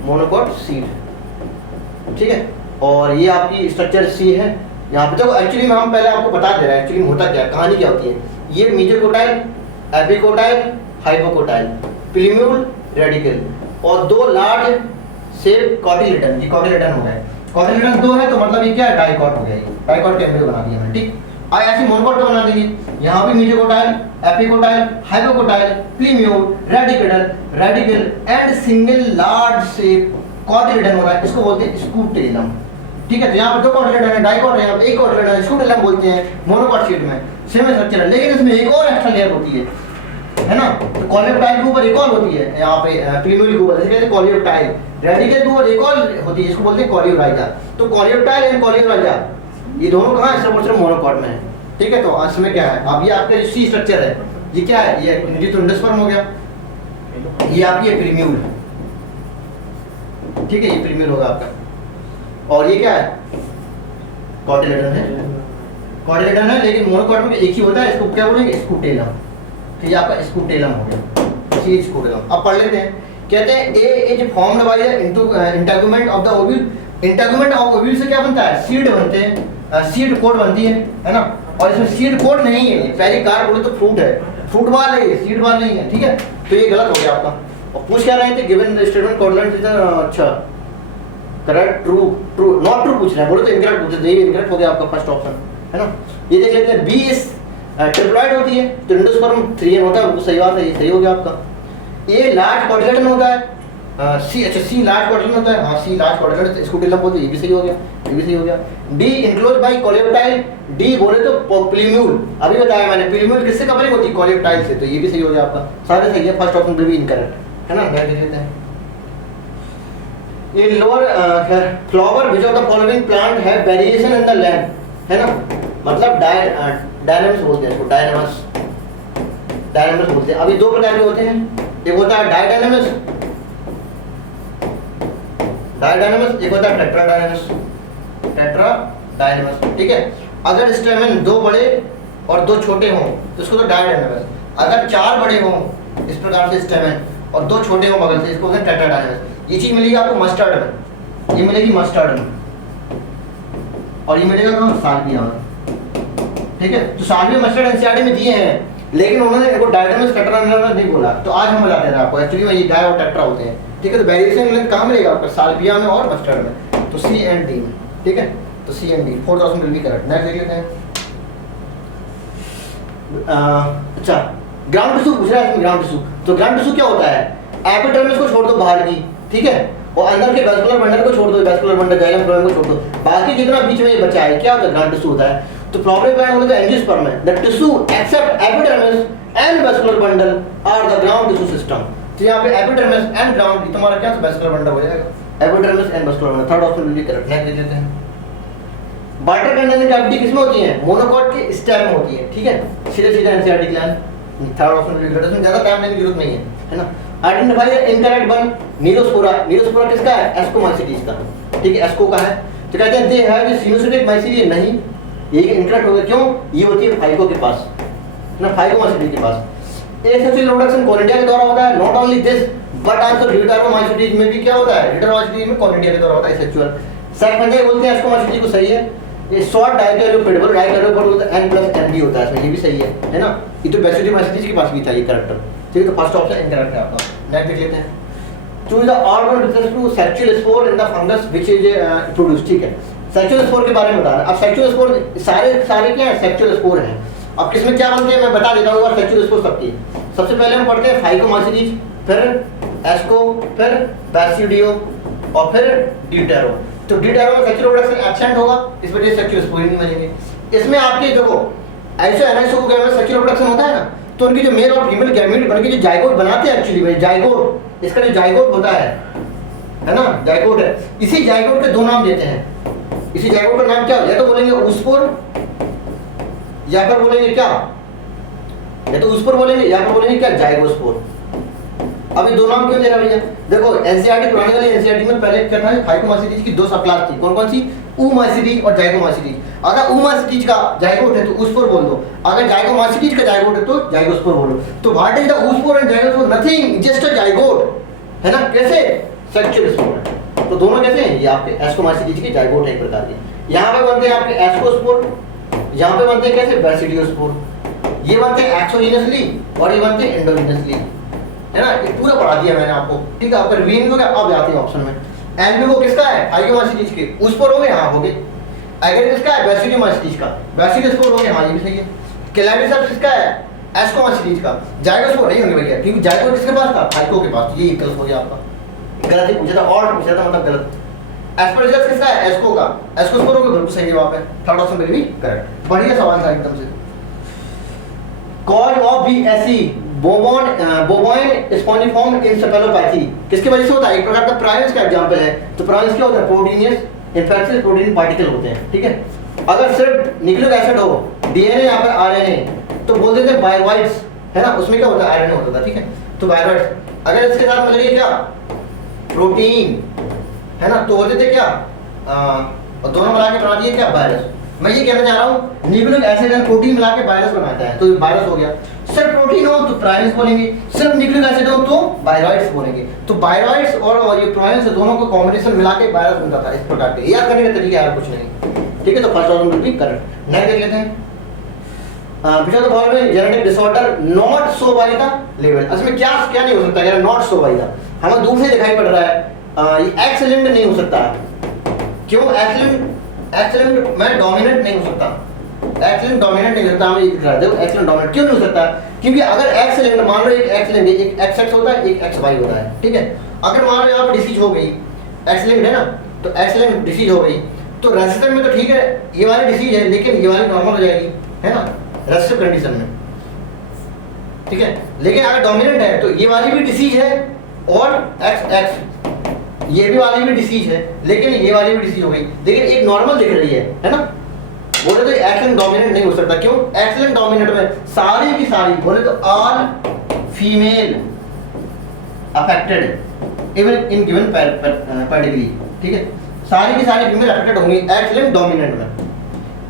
मोनोकॉट सीड, ठीक है। और ये आपकी स्ट्रक्चर सी है यहाँ पे। देखो एक्चुअली में हम पहले आपको बता दे रहे हैं एक्चुअली होता क्या, कहानी क्या होती है। ये मेसोकोटाइल, एपिकोटाइल, हाइपोकोटाइल, प्लीम्यूल, रेडिकल और 2 लार्ज शेप कॉटिलेडन। ये कॉटिलेडन हो गए, कॉटिलेडन 2 है तो मतलब ये क्या है, डाइकॉट हो गया, ये डाइकॉट के एम्ब्रियो बना दिया मैंने, ठीक। और ऐसे मोनोकॉट को बना देंगे, यहाँ भी mesocotyl, epicotyl, hypocotyl, plumule, radicle and single large shape cotyledon हो रहा है, इसको बोलते हैं स्कूटेलम, ठीक है। तो यहाँ पर 2 कॉटिलेडन है, डाइकॉट है, यहाँ पे 1 कॉटिलेडन है, स्कूटेलम बोलते हैं मोनोकॉट शीट में, सेम स्ट्रक्चर है। लेकिन इसमें एक और एक्स्ट्रा लेयर होती है ना। तो कॉलियोप्टाइल के ऊपर एक और होती है, यहाँ पे प्लीम्यूल के ऊपर जैसे कहते हैं कॉलियोप्टाइल, रेडिकल के ऊपर एक और होती है, इसको बोलते हैं कॉलियोराइजा। तो कॉलियोप्टाइल एंड कॉलियोराइजा ये दोनों कहाँ है, सिर्फ मोनोकॉट में है, ठीक है। तो इसमें क्या है, अब ये आपका जो सी स्ट्रक्चर है, ये क्या है, ये एंडोस्पर्म हो गया, ये आपकी प्लीम्यूल, ठीक है, ये प्लीम्यूल होगा आपका। और ये क्या है, कॉटिलेडन है, लेकिन मोनोकॉट में एक ही होता है, इसको क्या बोलेंगे, स्कूटेलम। तो ये आपका स्कूटेलम हो गया, सी स्कूटेलम। अब पढ़ लेते हैं, कहते हैं A is formed by the integument of the ovule. Integument of ovule से क्या बनता है, सीड बनते हैं, सीड कोड बनती है ना। और इसमें सीड कोड नहीं है, पेरिकार्प बोले तो फ्रूट है, फ्रूट बॉल है, सीड बॉल नहीं है, ठीक है। तो ये गलत हो गया आपका। और पूछ क्या रहे थे, given the statement coordinate is अच्छा करेक्ट, ट्रू नॉट ट्रू पूछ रहे हैं, बोले तो इनकरेक्ट पूछ रहे हैं, इनकरेक्ट हो गया आपका फर्स्ट ऑप्शन, है ना। ये देख लेते हैं, बी इज ट्रिप्लॉइड होती है तो एंडोस्पर्म 3n होता है, वो सही बात है, ये सही हो गया आपका। ए लार्ज कॉटिलेडन होता है, सी लार्ज कॉटिलेडन होता है, हाँ सी लार्ज कॉटिलेडन स्कूटेलम बोलते हैं, ये भी सही हो गया, ये भी सही हो गया। D enclose by coleoptile, D बोले तो प्लीम्यूल, अभी बताया मैंने, प्लीम्यूल किससे कवरिंग होती है, कॉलियोप्टाइल से, तो ये भी सही हो गया आपका, सारे सही है, फर्स्ट ऑप्शन भी इनकरेक्ट, है ना। नेक्स्ट देख लेते हैं, ये lower flower which of the following plant है वेरिएशन इन द लेंथ, है ना, मतलब डायनामस बोलते हैं इसको, डायनामस बोलते हैं। अभी दो प्रकार के होते हैं, एक होता है डायडायनामस, एक होता है टेट्राडायनामस, ठीक है। अगर स्टेमन दो बड़े और दो छोटे हों तो इसको तो डायडायनामस, अगर चार बड़े हों इस प्रकार से स्टेमन और दो छोटे हों बगल से, इसको बोलते हैं टेट्राडायनामस। ये चीज मिलेगी आपको मस्टर्ड में, ये मिलेगी मस्टर्ड में, और ये मिलेगा कहाँ, साल्विया में, ठीक है। तो साल्विया मस्टर्ड एनसीईआरटी में दिए हैं, लेकिन उन्होंने वो डायडायनामस टेट्राडायनामस नहीं बोला, तो आज हम बताते हैं आपको एक्चुअली में ये डाय और टेट्रा होते हैं, ठीक है। तो वेरिएशन लेंथ कहाँ मिलेगा आपका, साल्विया में और मस्टर्ड में, तो सी एंड डी में, ठीक है। तो C and D 4000 will be correct. Next देख लेते हैं। अच्छा, ग्राउंड टिश्यू पूछ रहा है इसमें, ग्राउंड टिश्यू, तो ग्राउंड टिश्यू क्या होता है, एपिडर्मिस को छोड़ दो बाहर की, ठीक है, और अंदर के वैस्कुलर बंडल को छोड़ दो, वैस्कुलर बंडल जाइलम फ्लोएम को छोड़ दो, बाकी जितना बीच में ये बचा है क्या होता है, ग्राउंड टिश्यू होता है। तो प्रॉब्लम क्या होता है, एंजियोस्पर्म में the tissue except epidermis and vascular bundle are the ground tissue system. तो यहाँ पे एपिडर्मिस एंड ग्राउंड, तुम्हारा क्या वैस्कुलर बंडल हो जाएगा, epidermis and vascular bundle, third option will be correct. Next देख लेते हैं। वाटर कंटेनिंग कैविटी किसमें होती है, मोनोकॉट के स्टेम में होती है, ठीक है, सीधे सीधे NCERT gland, third option will be correct, इसमें ज्यादा टाइम लेने की जरूरत नहीं है ना। आइडेंटिफाई द इनकरेक्ट वन, नीरोस्पोरा, नीरोस्पोरा किसका है, एस्कोमाइसीटीज का, ठीक है, एस्को का है। तो कहते हैं दे हैव सिनोसिटिक माइसीलिया, नहीं, ये इनकरेक्ट हो गया, क्यों, ये होती है फाइको के पास ना, फाइकोमाइसीटीज के पास। एसेक्सुअल रिप्रोडक्शन कोनिडिया के द्वारा होता है, not only this but also deuteromycetes में भी क्या होता है, ड्यूटेरोमाइसीटीज में कोनिडिया के द्वारा होता है एसेक्सुअल। सेकंडरी बोलते हैं एस्कोमाइसीटीज को, सही है। ये शॉर्ट डायकैरियोपेडबल, डायकैरियोपेडबल N+ND होता है इसमें, ये भी सही है ना। ये तो बैसिडियोमाइसीटीज के पास भी था ये कैरेक्टर, ठीक है। तो फर्स्ट ऑप्शन इनकरेक्ट है आपका। नेक्स्ट देख लेते हैं। Choose the organ with respect to sexual spore in the fungus which is produce, ठीक है। सेक्सुअल स्पोर के बारे में बता रहा है। अब सेक्सुअल स्पोर सारे क्या है, सेक्सुअल स्पोर हैं। अब किसमें क्या बनते हैं मैं बता देता हूँ, सेक्सुअल स्पोर सबकी। सबसे पहले हम पढ़ते हैं फाइकोमाइसीटीज, फिर एस्को, फिर बैसिडियो और फिर ड्यूटेरो। तो ड्यूटेरो में सेक्सुअल रिप्रोडक्शन एब्सेंट होगा, इस वजह से सेक्सुअल स्पोर नहीं बनेंगे। इसमें आपके देखो ऐसे एनाइसो में सेक्सुअल रिप्रोडक्शन होता है ना, तो उनकी जो मेल और फीमेल गैमेट बनके जो जाइगोट बनाते हैं, एक्चुअली में जाइगोट, इसका जो जाइगोट होता है ना, जाइगोट है, इसी जाइगोट के दो नाम देते हैं। इसी जाइगोट का नाम क्या, या तो बोलेंगे ऊस्पोर, या फिर बोलेंगे क्या, या तो ऊस्पोर बोलेंगे, या फिर बोलेंगे क्या, जाइगोस्पोर। अब ये दो नाम क्यों दे रहा भैया, देखो एनसीईआरटी, पुराने वाले एनसीईआरटी में पहले क्या था, फाइकोमाइसीटीज की दो सब क्लास थी, कौन कौन सी, ऊमाइसीटीज और जाइगोमाइसीटीज। अगर ऊमाइसीटीज का जाइगोट है तो ऊस्पोर बोल दो, अगर जाइगोमाइसीटीज का जाइगोट है तो जाइगोस्पोर बोलो। तो what is the ऊस्पोर and zygospore, nothing, just a zygote, है ना। कैसे, सेक्सुअल स्पोर। तो दोनों कैसे हैं, ये आपके एस्कोमाइसीटीज के जाइगोट है एक प्रकार के। यहाँ पे बनते हैं आपके एस्कोस्पोर, यहाँ पे बनते हैं कैसे, बैसिडियोस्पोर। ये बनते हैं एक्सोजीनसली और ये बनते हैं एंडोजीनसली, है ना। ये पूरा पढ़ा दिया मैंने आपको, ठीक है। आपका रिवीजन हो गया, अब आते हैं ऑप्शन में। एल्बिगो किसका है, फाइकोमाइसीटीज के, उस पर हो गए, हाँ हो गए। एगर किसका है, बैसिडियोमाइसीटीज का, बैसिडियोस्पोर हो गए, हाँ ये भी सही है। क्लैरिसेप्स किसका है, एस्कोमाइसीटीज का। जाइगोस्पोर नहीं होंगे भैया, क्योंकि जाइगोट किसके पास था, फाइको के पास। ये गलत हो गया आपका, गलत ही पूछा था, और पूछा था मतलब गलत। एस्परजिलस किसका है, एस्को का, एस्कोस्पोर हो गया, बिल्कुल सही जवाब है, थर्ड ऑप्शन भी करेक्ट। बढ़िया सवाल था एकदम से। Cause of BSE, bovine spongiform encephalopathy किसकी वजह से होता है, एक प्रकार का प्राइमस का एग्जांपल है। तो प्राइमस क्या होता है, प्रोटीनियस इन्फेक्शियस प्रोटीन पार्टिकल होते हैं, ठीक है। अगर सिर्फ न्यूक्लिक एसिड हो, डीएनए या फिर आरएनए, तो बोल देते हैं बायरॉइड्स, है ना, उसमें क्या होता है, आरएनए होता है, ठीक है। तो बायरॉइड्स, अगर इसके साथ मिल रही है क्या, प्रोटीन, है ना, तो होते थे क्या, और दोनों मिला के बना दिए क्या, वायरस। मैं ये कहना चाह रहा हूँ, न्यूक्लिक एसिड एंड प्रोटीन मिला के वायरस बनाता है, तो वायरस हो गया। सिर्फ प्रोटीन हो तो प्राइमस बोलेंगे, सिर्फ न्यूक्लिक एसिड हो तो बायरॉइड्स बोलेंगे। तो बायरॉइड्स और ये प्राइमस दोनों को कॉम्बिनेशन मिला के वायरस बनता था, इस प्रकार के। याद करने का तरीका यार कुछ नहीं, ठीक है। तो first option will be correct. Next देख लेते हैं। which of the following genetic disorder not show by the label, इसमें क्या क्या नहीं हो सकता यार, नॉट शो बाई द, हमें दूर से दिखाई पड़ रहा है, ये एक्स लिंक्ड नहीं हो सकता। क्यों, एक्स लिंक्ड में डोमिनेंट नहीं हो सकता, एक्स लिंक्ड डोमिनेंट नहीं हो सकता, हमें ये दिखा दो एक्स लिंक्ड डोमिनेंट क्यों नहीं हो सकता, क्योंकि अगर एक्स लिंक्ड, मान लो एक एक्स लिंक्ड, एक एक्स एक्स होता है, एक एक्स वाई होता है, ठीक है। अगर मान लो यहाँ पर डिसीज हो गई, एक्स लिंक्ड है ना, तो एक्स लिंक्ड डिसीज हो गई, तो रेसिस्टेंट में तो ठीक है, ये वाली डिसीज है, लेकिन ये वाली नॉर्मल हो जाएगी, है ना, रेसिस्टिव कंडीशन में, ठीक है। लेकिन अगर डोमिनेंट है तो ये वाली भी डिसीज है और एक्स एक्स, ये भी वाली भी डिसीज है, लेकिन ये वाली भी डिसीज हो गई, लेकिन एक नॉर्मल दिख रही है ना। बोले तो एक्स डोमिनेंट नहीं हो सकता, क्यों? एक्स डोमिनेंट में सारी की सारी, बोले तो all female affected even in given pedigree, ठीक है, सारी की सारी फीमेल अफेक्टेड होंगी एक्स डोमिनेंट में,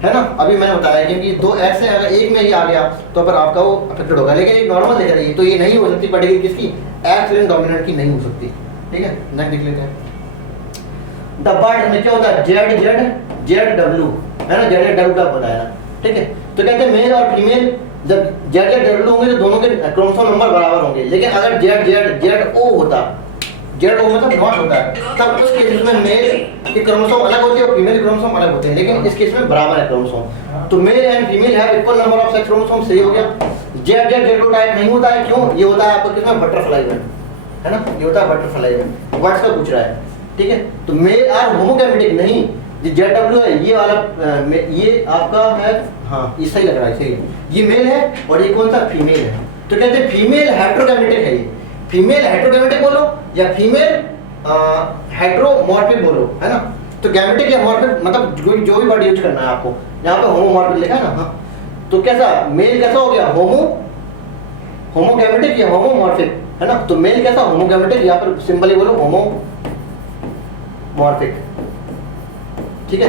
है ना। अभी मैंने बताया क्योंकि दो एक्स है, अगर एक में ही आ गया तो फिर आपका वो अफेक्टेड होगा, लेकिन एक नॉर्मल दिख रही है तो ये नहीं हो सकती पेडिग्री किसकी? एक्स डोमिनेंट की नहीं हो सकती, ठीक है। नेक्स्ट देख लेते हैं। द बर्ड में क्या होता है? जेड जेड जेड डब्ल्यू, है ना, जेड डब्ल्यू का बताया ना, ठीक है। तो कहते हैं मेल और फीमेल जब जेड जेड डब्ल्यू होंगे तो दोनों के क्रोमोसोम नंबर बराबर होंगे, लेकिन अगर जेड जेड जेड ओ होता, जेड ओ मतलब नॉट होता है, तब उस केस में मेल के क्रोमोसोम अलग होते हैं और फीमेल के क्रोमोसोम अलग होते हैं, लेकिन इस केस में बराबर है क्रोमोसोम। तो male and female have equal number of sex chromosome, सही हो गया। जेड जेड जेड टाइप नहीं होता है, क्यों? ये होता है आपको किसमें? बटरफ्लाई में, है ना, ये होता है बटरफ्लाई में। वर्ड्स का पूछ रहा है, ठीक है। तो मेल आर होमोगैमेटिक नहीं, जो जेड डब्ल्यू है ये वाला ये आपका है, हाँ ये सही लग रहा है, सही है, ये मेल है और ये कौन सा? फीमेल है। तो कहते हैं फीमेल हेट्रोगैमेटिक है ये, फीमेल हेट्रोगैमेटिक बोलो या फीमेल हेट्रोमॉर्फिक बोलो, है ना। तो गैमेटिक या मॉर्फिक मतलब जो भी वर्ड यूज करना है आपको, यहाँ पे होमोमॉर्फिक लिखा है ना, हाँ। तो कैसा मेल कैसा हो गया? होमोगैमेटिक या होमोमॉर्फिक, है ना। तो मेल कैसा? होमोगैमेटिक, या फिर सिंपली बोलो होमोमॉर्फिक, ठीक है।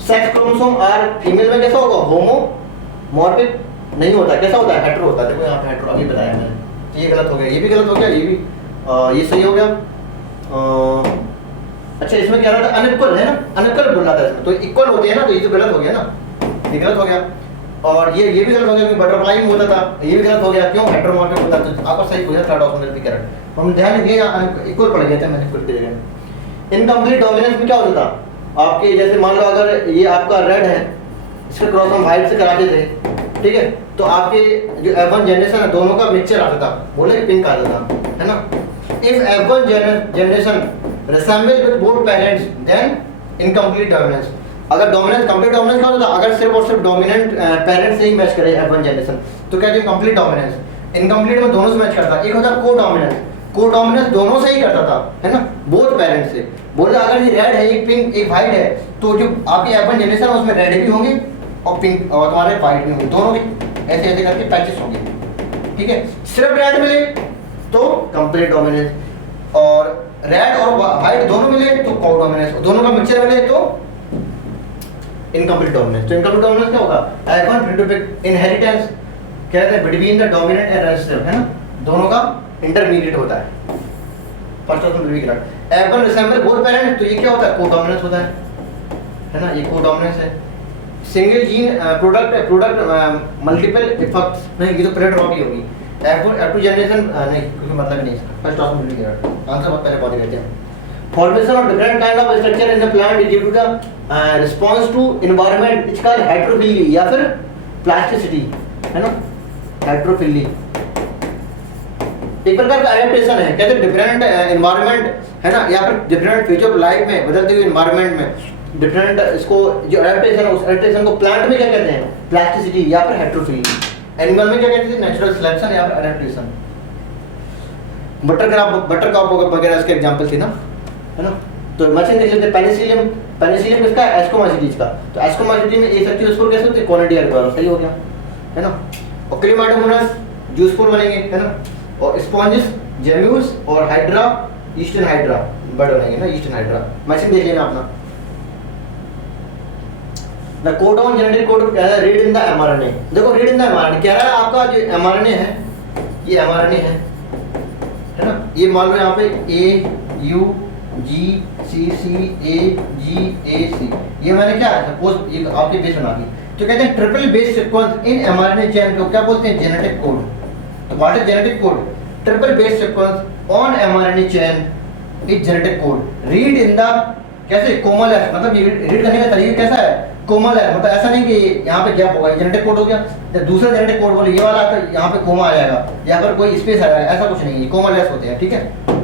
सेक्स क्रोमोसोम आर फीमेल में कैसा होगा? होमोमॉर्फिक नहीं होता, कैसा होता है? हेट्रो होता है। देखो यहाँ पे हेट्रो अभी बताया मैंने, ये गलत हो गया, ये भी गलत हो गया, ये भी ये सही हो गया। अच्छा इसमें क्या रहा था? अनइक्वल है ना, अनइक्वल बोलना था इसमें, तो इक्वल होते हैं ना, तो ये तो गलत हो गया ना, ये गलत हो गया। और ये भी गलत हो गया क्योंकि बटरफ्लाई में होता था, ये भी गलत हो गया, क्यों? हेट्रोमॉर्फिक होता था। तो आपका सही हो गया थर्ड ऑप्शन भी करेक्ट। हम ध्यान रखिए इक्वल पढ़ गए थे मैंने इक्वल की जगह। इनकम्प्लीट डोमिनेंस में क्या होता था आपके? जैसे मान लो अगर ये आपका रेड है, इसका क्रॉस हम व्हाइट से कराते थे, ठीक है, तो आपके जो F1 जनरेशन है दोनों का मिक्सचर आता था, बोले पिंक आता था, है ना। If F1 generation resemble with both parents then incomplete dominance. अगर डोमिनेंस कंप्लीट डोमिनेंस का होता था अगर सिर्फ और सिर्फ डोमिनेंट पेरेंट से ही मैच करे F1 जनरेशन, तो कहते हैं कंप्लीट डोमिनेंस। इनकम्प्लीट में दोनों से मैच करता, एक होता को डोमिनेंस, को डोमिनेंस दोनों से ही करता था, है ना, बोथ पेरेंट्स से। बोले अगर ये रेड है, एक पिंक एक व्हाइट है, तो जो आपकी F1 जनरेशन है उसमें रेड भी होंगे और पिंक और तुम्हारे व्हाइट भी होंगे, दोनों के ऐसे ऐसे करके पैचेस होंगे, ठीक है। सिर्फ रेड मिले तो कंप्लीट डोमिनेंस, और रेड और व्हाइट दोनों मिले तो को डोमिनेंस, दोनों का मिक्सचर मिले तो इनकम्प्लीट डोमिनेंस। तो इनकम्प्लीट डोमिनेंस क्या होगा? F1 फेनोटाइपिक इनहेरिटेंस कहते हैं between the dominant and resistive, है ना, दोनों का इंटरमीडिएट होता है। फर्स्ट ऑप्शन बिल्कुल correct. F1 resemble both parents, तो ये क्या होता है? को डोमिनेंस होता है ना, ये को डोमिनेंस है। Single gene product multiple effects, नहीं ये तो प्रेडरॉपी होगी। F2 जनरेशन नहीं, क्योंकि मतलब नहीं इसका। फर्स्ट ऑप्शन बिल्कुल करेक्ट, आंसर बहुत पहले पहुंच गए थे। Formation of different kind of structure in the plant is due to the response to environment, it's called heterophylly या फिर प्लास्टिसिटी, है ना, हेट्रोफिली एक प्रकार का एडेप्टेशन है। कहते हैं डिफरेंट एनवायरनमेंट, है ना, या फिर डिफरेंट फेज ऑफ लाइफ में, बदलते हुए एनवायरनमेंट में डिफरेंट इसको जो एडेप्टेशन है, उस एडेप्टेशन को प्लांट में क्या कहते हैं? प्लास्टिसिटी या फिर हेट्रोफिली। एनिमल में क्या कहते हैं? नेचुरल सिलेक्शन या फिर एडेप्टेशन। बटरकप वगैरह इसके एग्जांपल थे ना, है ना। तो मशीन देख लेते हैं। पेनिसिलियम, पेनिसिलियम किसका? एस्कोमाइसीटीज का। तो एस्कोमाइसीटी में एक सेक्टिव स्पोर कैसे होते हैं? कोनिडिया द्वारा, सही हो गया, है ना। और क्लेमाइडोमोनास जूस्पोर बनेंगे, है ना। और स्पॉन्जिस जेम्यूस और हाइड्रा ईस्टर्न हाइड्रा बर्ड बनेंगे ना, ईस्टर्न हाइड्रा। मशीन देख लेना अपना। The code on genetic code क्या है? Read in the mRNA. देखो रीड इन द एमआरएनए कह रहा है आपका जो एमआरएनए है, ये एमआरएनए है ना। ये मान लो यहाँ पे A U G C C A G A C, ये मैंने क्या है सपोज ये आपके बेस बना दी। तो कहते हैं triple base sequence in mRNA chain को क्या बोलते हैं? Genetic code. तो what is genetic code? Triple base sequence on mRNA chain is genetic code. Read in the कैसे? कोमल है, मतलब ये रीड करने का तरीका कैसा है? कोमल है, मतलब ऐसा नहीं कि यहाँ पे गैप होगा, जेनेटिक कोड हो गया, जब दूसरा जेनेटिक कोड बोले ये वाला तो यहाँ पे कोमा आ जाएगा या फिर कोई स्पेस आ जाएगा, ऐसा कुछ नहीं है, कोमल लेस होते हैं, ठीक है।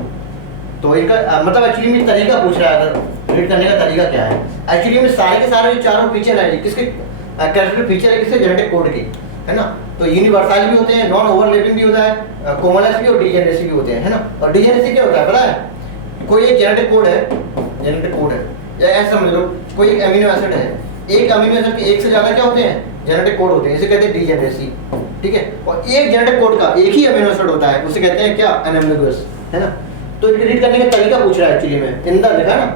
तो इनका मतलब एक्चुअली में तरीका पूछ रहा है, अगर रीड करने का तरीका क्या है। एक्चुअली में सारे के सारे जो चारों फीचर है किसके कैरेक्टर फीचर है? किसके? जेनेटिक कोड के, है ना। तो यूनिवर्सल भी होते हैं, नॉन ओवरलैपिंग भी होता है, कोमल लेस भी और डिजेनरेसी भी होते हैं, है ना। और डिजेनरेसी क्या होता है पता है? कोई एक जेनेटिक कोड है, या ऐसा समझ लो कोई एक अमीनो एसिड है, एक अमीनो एसिड के एक से ज्यादा क्या होते हैं, जेनेटिक कोड होते हैं, इसे कहते हैं डीजेनेरेसी, ठीक है। और एक जेनेटिक कोड का एक ही अमीनो एसिड होता है, उसे कहते हैं क्या, एनामोलोगस, है ना। तो रीड करने का तरीका पूछ रहा है एक्चुअली में, इन द लिखा है ना,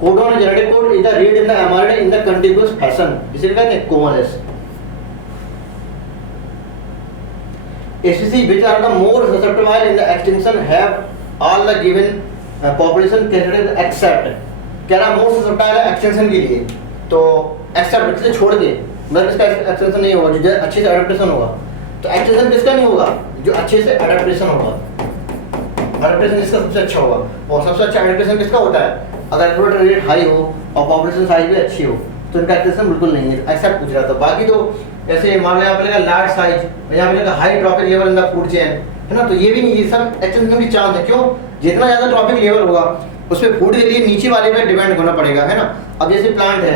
codon of genetic code is the read in the mRNA in the continuous fashion, इसे कहते हैं कोमलेस। species which are the more susceptible in the extinction have all the given population considered except, कह रहा मोर susceptible है extension के लिए, तो accept से छोड़ के, मतलब इसका एक्सटेंशन नहीं होगा जो अच्छे से एडेप्टेशन होगा। तो एक्सटेंशन किसका नहीं होगा, जो अच्छे से एडेप्टेशन होगा, एडेप्टेशन इसका सबसे अच्छा होगा। और सबसे अच्छा एडेप्टेशन किसका होता है, अगर रिप्रोडक्टिव रेट हाई हो और पॉपुलेशन साइज भी अच्छी हो, तो इनका एक्सटेंशन बिल्कुल नहीं है, एक्सेप्ट पूछ रहा था। बाकी तो जैसे मान लो यहाँ पे लगा लार्ज साइज, यहाँ पे लगा high trophic level in the food chain, है ना, तो ये भी नहीं, ये सब एक्सटेंशन की चांस है। क्यों, जितना ज्यादा ट्रॉपिक लेवल होगा उस पे फूड के लिए नीचे वाले पे डिपेंड होना पड़ेगा, है ना। अब जैसे प्लांट है,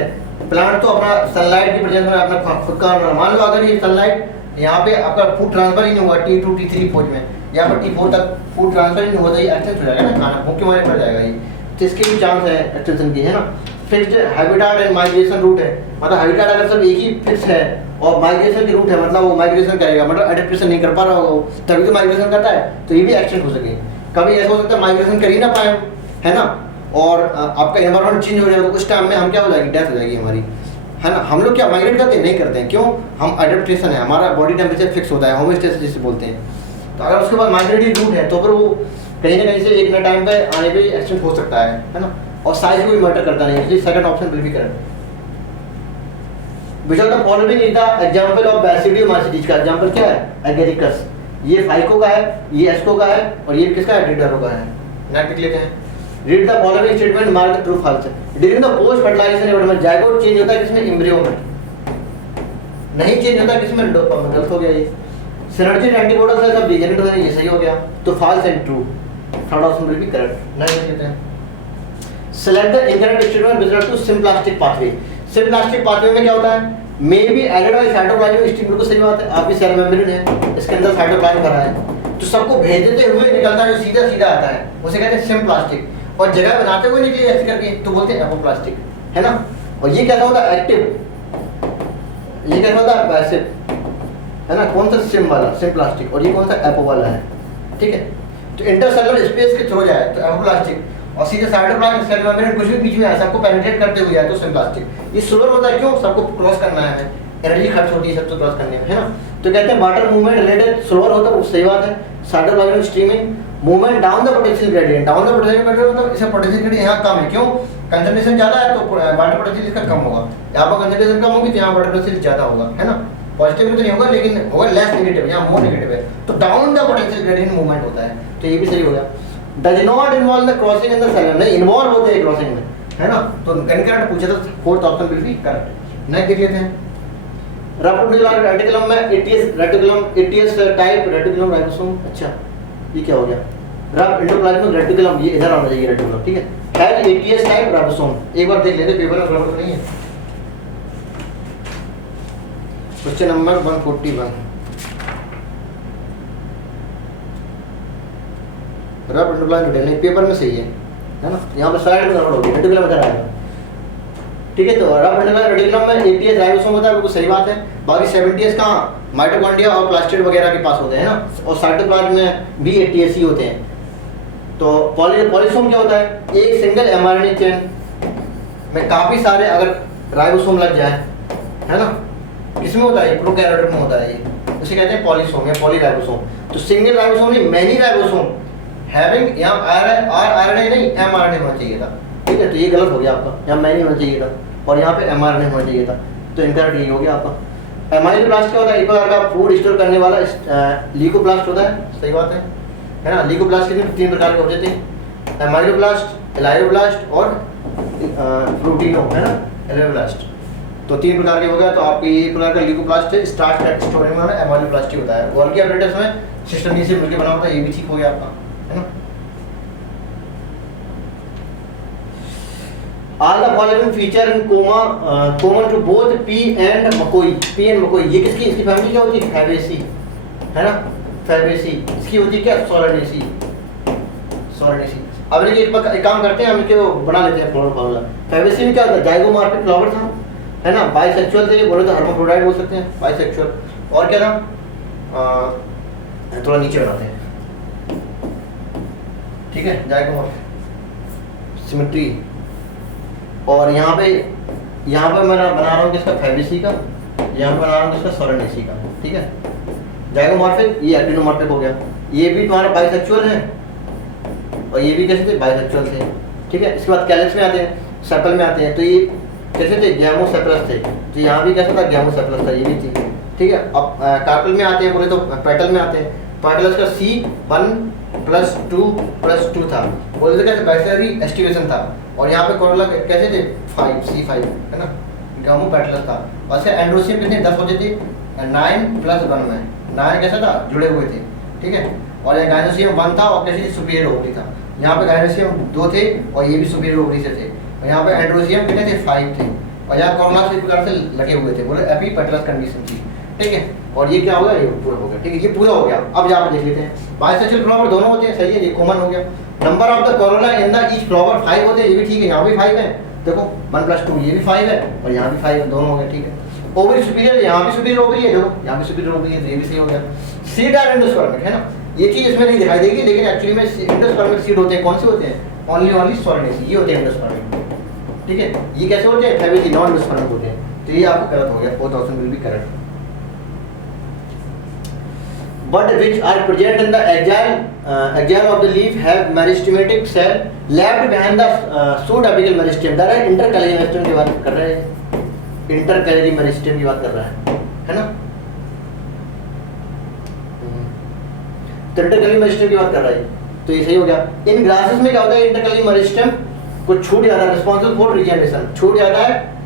प्लांट तो अपना सनलाइट की प्रेजेंस में अपना खुद का, मान लो अगर ये सनलाइट यहाँ पे आपका फूड ट्रांसफर ही नहीं हुआ T2 T3 फौज में, यहाँ पर T4 तक फूड ट्रांसफर ही नहीं हुआ, तो ये एक्सटेंस हो जाएगा ना, खाना भूख के मारे पड़ जाएगा ये, तो इसके भी चांस है एक्सटेंशन की, है ना। Fixed habitat and migration route है, मतलब हैबिटेट अगर सब एक ही फिक्स है और माइग्रेशन की रूट है, मतलब वो माइग्रेशन करेगा, मतलब एडेप्टेशन नहीं कर पा रहा होगा तभी तो माइग्रेशन करता है, तो ये भी एक्सटेंड हो सके। कभी ऐसा हो सकता है माइग्रेशन कर ही ना पाए, है ना, और आपका एनवायरनमेंट चेंज हो जाएगा, तो उस टाइम में हम क्या हो जाएगी, डेथ हो जाएगी हमारी, है ना। हम लोग क्या माइग्रेट करते हैं, नहीं करते हैं, क्यों, हम एडेप्टेशन है, हमारा बॉडी टेम्परेचर फिक्स होता है, होमोस्टेसिस जिसे बोलते हैं। तो अगर उसके बाद माइग्रेटरी रूट है तो फिर वो कहीं ना कहीं से एक ना टाइम पे आने पे एक्सटेंड हो सकता है ना। और साइज कोई मैटर करता नहीं, इसलिए second option will be correct. Which of the following is the example of basidiomycetes का एग्जांपल क्या है, एगेरिकस, ये फाइको का है, ये एस्को का है, और ये किसका है, डिडरो का है। नेक्स्ट लिख लेते हैं, read the following statement, mark true false. During the post fertilisation development zygote change होता है किसमें, एम्ब्रियो में, नहीं चेंज होता किसमें, गलत हो गया ये। सिनर्जिक एंटीबॉडीज है सब डिजेनरेट हो रहे, ये सही हो गया, तो false and true, third option will be correct. Next लेते हैं, select the incorrect statement with regard to symplastic pathway. Symplastic pathway में क्या होता है, may be aided by cytoplasmic, बिल्कुल सही बात है, आपकी सेल मेम्ब्रेन है, इसके अंदर साइटोप्लाज्म भरा है, तो सबको भेजते हुए निकलता है जो सीधा सीधा आता है, उसे कहते हैं सिम्प्लास्टिक, और जगह बनाते हुए निकले ऐसे करके तो बोलते हैं एपोप्लास्टिक, है ना। और ये कैसा होता है, एक्टिव, ये कैसा होता है, पैसिव, है ना, कौन सा सिम वाला, सिम्प्लास्टिक, और ये कौन सा एपो वाला है, ठीक है। तो इंटरसेलुलर स्पेस के थ्रू जाए तो एपोप्लास्टिक, और सीधे साइटोप्लाज्म सेल मेम्ब्रेन कुछ भी बीच में है सबको पेनिट्रेट करते हुए जाए तो सिम्प्लास्टिक। ये स्लोअर होता है, क्यों, सबको क्रॉस करना है, एनर्जी खर्च होती है सबको क्रॉस करने में, है ना। तो कहते हैं वाटर मूवमेंट रिलेटेड स्लोअर होता है, वो सही बात है। Cytoplasm streaming movement down the potential gradient, down the potential gradient मतलब इसका पोटेंशियल ग्रेडियंट यहाँ कम है, क्यों, कंसंट्रेशन ज्यादा है तो वाटर पोटेंशियल इसका कम होगा, यहाँ पर कंसंट्रेशन कम होगी तो यहाँ वाटर पोटेंशियल ज्यादा होगा, है ना। पॉजिटिव में तो नहीं होगा लेकिन होगा लेस नेगेटिव, यहाँ मोर नेगेटिव है, तो down the potential gradient movement होता है, तो ये भी सही हो गया। Does not involve the crossing in the cell, नहीं इन्वॉल्व होते हैं क्रॉसिंग में, है ना, तो इनकरेक्ट पूछा था, fourth option will be correct. Next देख लेते हैं, रेप्टिकुलम रेटिकुलम में ATS reticulum, ATS type reticulum ribosome, अच्छा ये क्या हो गया, रब एंडोप्लाज्मिक रेटिकुलम, ये इधर आना चाहिए रेटिकुलम, ठीक है, है एटीएस टाइप राइबोसोम, एक बार देख लेते पेपर में गड़बड़ नहीं है। क्वेश्चन नंबर 141, रब एंडोप्लाज्मिक रेटिकुलम पेपर में सही है ना, यहाँ पर साइड में गड़बड़ होगी, रेटिकुलम इधर आएगा, ठीक है। तो रब एंडोप्लाज्मिक रेटिकुलम में एटीएस राइबोसोम होता है, बिल्कुल सही बात है। बाकी 70s कहाँ, माइटोकॉन्ड्रिया और प्लास्टिड वगैरह के पास होते हैं ना, और साइटोप्लाज्म में भी एटीएस ही होते हैं। तो पॉलीसोम क्या होता है, एक सिंगल एमआरएनए चेन में काफी सारे अगर राइबोसोम लग जाए, है ना, किसमें होता है, प्रोकैरियोट में होता है ये, उसे कहते हैं पॉलीसोम या पॉलीराइबोसोम। तो सिंगल राइबोसोम नहीं, मैनी राइबोसोम हैविंग, यहाँ आरएनए नहीं एमआरएनए होना चाहिए था, ठीक है, तो ये गलत हो गया आपका, यहाँ मैनी होना चाहिए था और यहाँ पे एमआरएनए होना चाहिए था, तो इनकरेक्ट यही हो गया आपका। एमाइलोब्लास्ट क्या होता है, एक प्रकार का फूड स्टोर करने वाला ल्यूकोप्लास्ट होता है, सही बात है ना। ल्यूकोप्लास्ट के तीन प्रकार के होते थे, एमाइलोब्लास्ट, एलायोब्लास्ट और प्रोटीनो, है ना, एलायोब्लास्ट, तो तीन प्रकार के हो गया। तो आपकी एक प्रकार का ल्यूकोप्लास्ट है, स्टार्च फैट स्टोरिंग में एमाइलोब्लास्ट ही होता है, गोल्गी अपरेटस में सिस्टम से मिलकर बना होता है, ये भी ठीक हो गया आपका, है ना। All the following feature in common to both P and McCoy, P and McCoy, ये किसकी, इसकी फैमिली क्या होती है, फैबेसी, है ना, फैबेसी, इसकी होती है क्या, सोलानेसी, सोलानेसी, अब एक काम करते हैं, हम इसके बना लेते हैं फ्लोर फार्मूला। फैबेसी में क्या होता है, जाइगोमॉर्फिक फ्लावर था, है ना, बाइसेक्सुअल थे, बोले तो हर्माफ्रोडाइट बोल सकते हैं, बाइसेक्सुअल। और क्या था, थोड़ा नीचे बनाते हैं, ठीक है, जाइगोमॉर्फिक सिमेट्री। और यहाँ पे मैं बना रहा हूँ किसका, फैबेसी का, यहाँ पे बना रहा हूँ किसका, सोलेनेसी का, ठीक है। जाइगोमॉर्फिक, ये एक्टिनोमॉर्फिक हो गया, ये भी तुम्हारा बाइसेक्सुअल है और ये भी कैसे थे, बाइसेक्सुअल थे, ठीक है। इसके बाद कैलस में आते हैं, सेपल में आते हैं, तो ये कैसे थे, गैमोसेपलस थे, तो यहाँ भी कैसा था, गैमोसेपलस था, ये भी थी, ठीक है। अब कार्पल में आते हैं, बोले तो पेटल में आते हैं, पेटल्स का C1+2+2 था, बोले तो कैसे बाइसेरी एस्टिवेशन था। और यहाँ पे कोरोला कैसे थे, 5C5, है ना, गामो पेटलस था। और से एंड्रोसियम कितने 10 होते थे, 9+1 में, 9 कैसा था, जुड़े हुए थे, ठीक है। और ये गाइनोसियम 1 था और कैसे सुपीरियर ओवरी था। यहाँ पे गाइनोसियम 2 थे और ये भी सुपीरियर ओवरी से थे। और यहाँ पे एंड्रोसियम कितने थे, 5 थे। और यहाँ कोरोला से प्रकार से लगे हुए थे, बोले एपीपेटलस कंडीशन थी, ठीक है। और ये क्या हो गया, ये पूरा हो गया, ठीक है, ये पूरा हो गया। अब यहाँ पे देख लेते हैं, बाइसेक्सुअल फ्लावर दोनों होते हैं, सही है, ये कॉमन हो गया। Number of the Corolla in the each flower 5 होते हैं, ये भी ठीक है, यहाँ भी 5 है, देखो 1+2, ये भी 5 है और यहाँ भी 5 है, दोनों हो गए, ठीक है। ओवरी सुपीरियर, यहाँ भी सुपीरियर ओवरी है, देखो यहाँ भी सुपीरियर ओवरी है, ये भी सही हो गया। सीड आर एंडोस्पर्मिक, है ना, ये चीज इसमें नहीं दिखाई देगी, लेकिन एक्चुअली में एंडोस्पर्मिक सीड होते हैं, कौन से होते हैं, ओनली सोलिनेसी, ये होते हैं एंडोस्पर्मिक, ठीक है। ये कैसे होते हैं, फैबेसी नॉन एंडोस्पर्मिक होते हैं, तो ये आपको गलत हो गया, 4000 will be correct. But which are present in the axil of the leaf have meristematic cell left behind the pseudapical meristeme. दादा इंटरकैलरी मेरिस्टेम की बात कर रहे हैं, इंटरकैलरी मेरिस्टेम की बात कर रहा है ना, तो इंटरकैलरी मेरिस्टेम की बात कर रहा है, तो ये सही हो गया। इन ग्रासेस में क्या होता है, इंटरकैलरी मेरिस्टेम को छूट जाता है, रिस्पॉन्सिबल फॉर रीजनरेशन, छूट जाता है।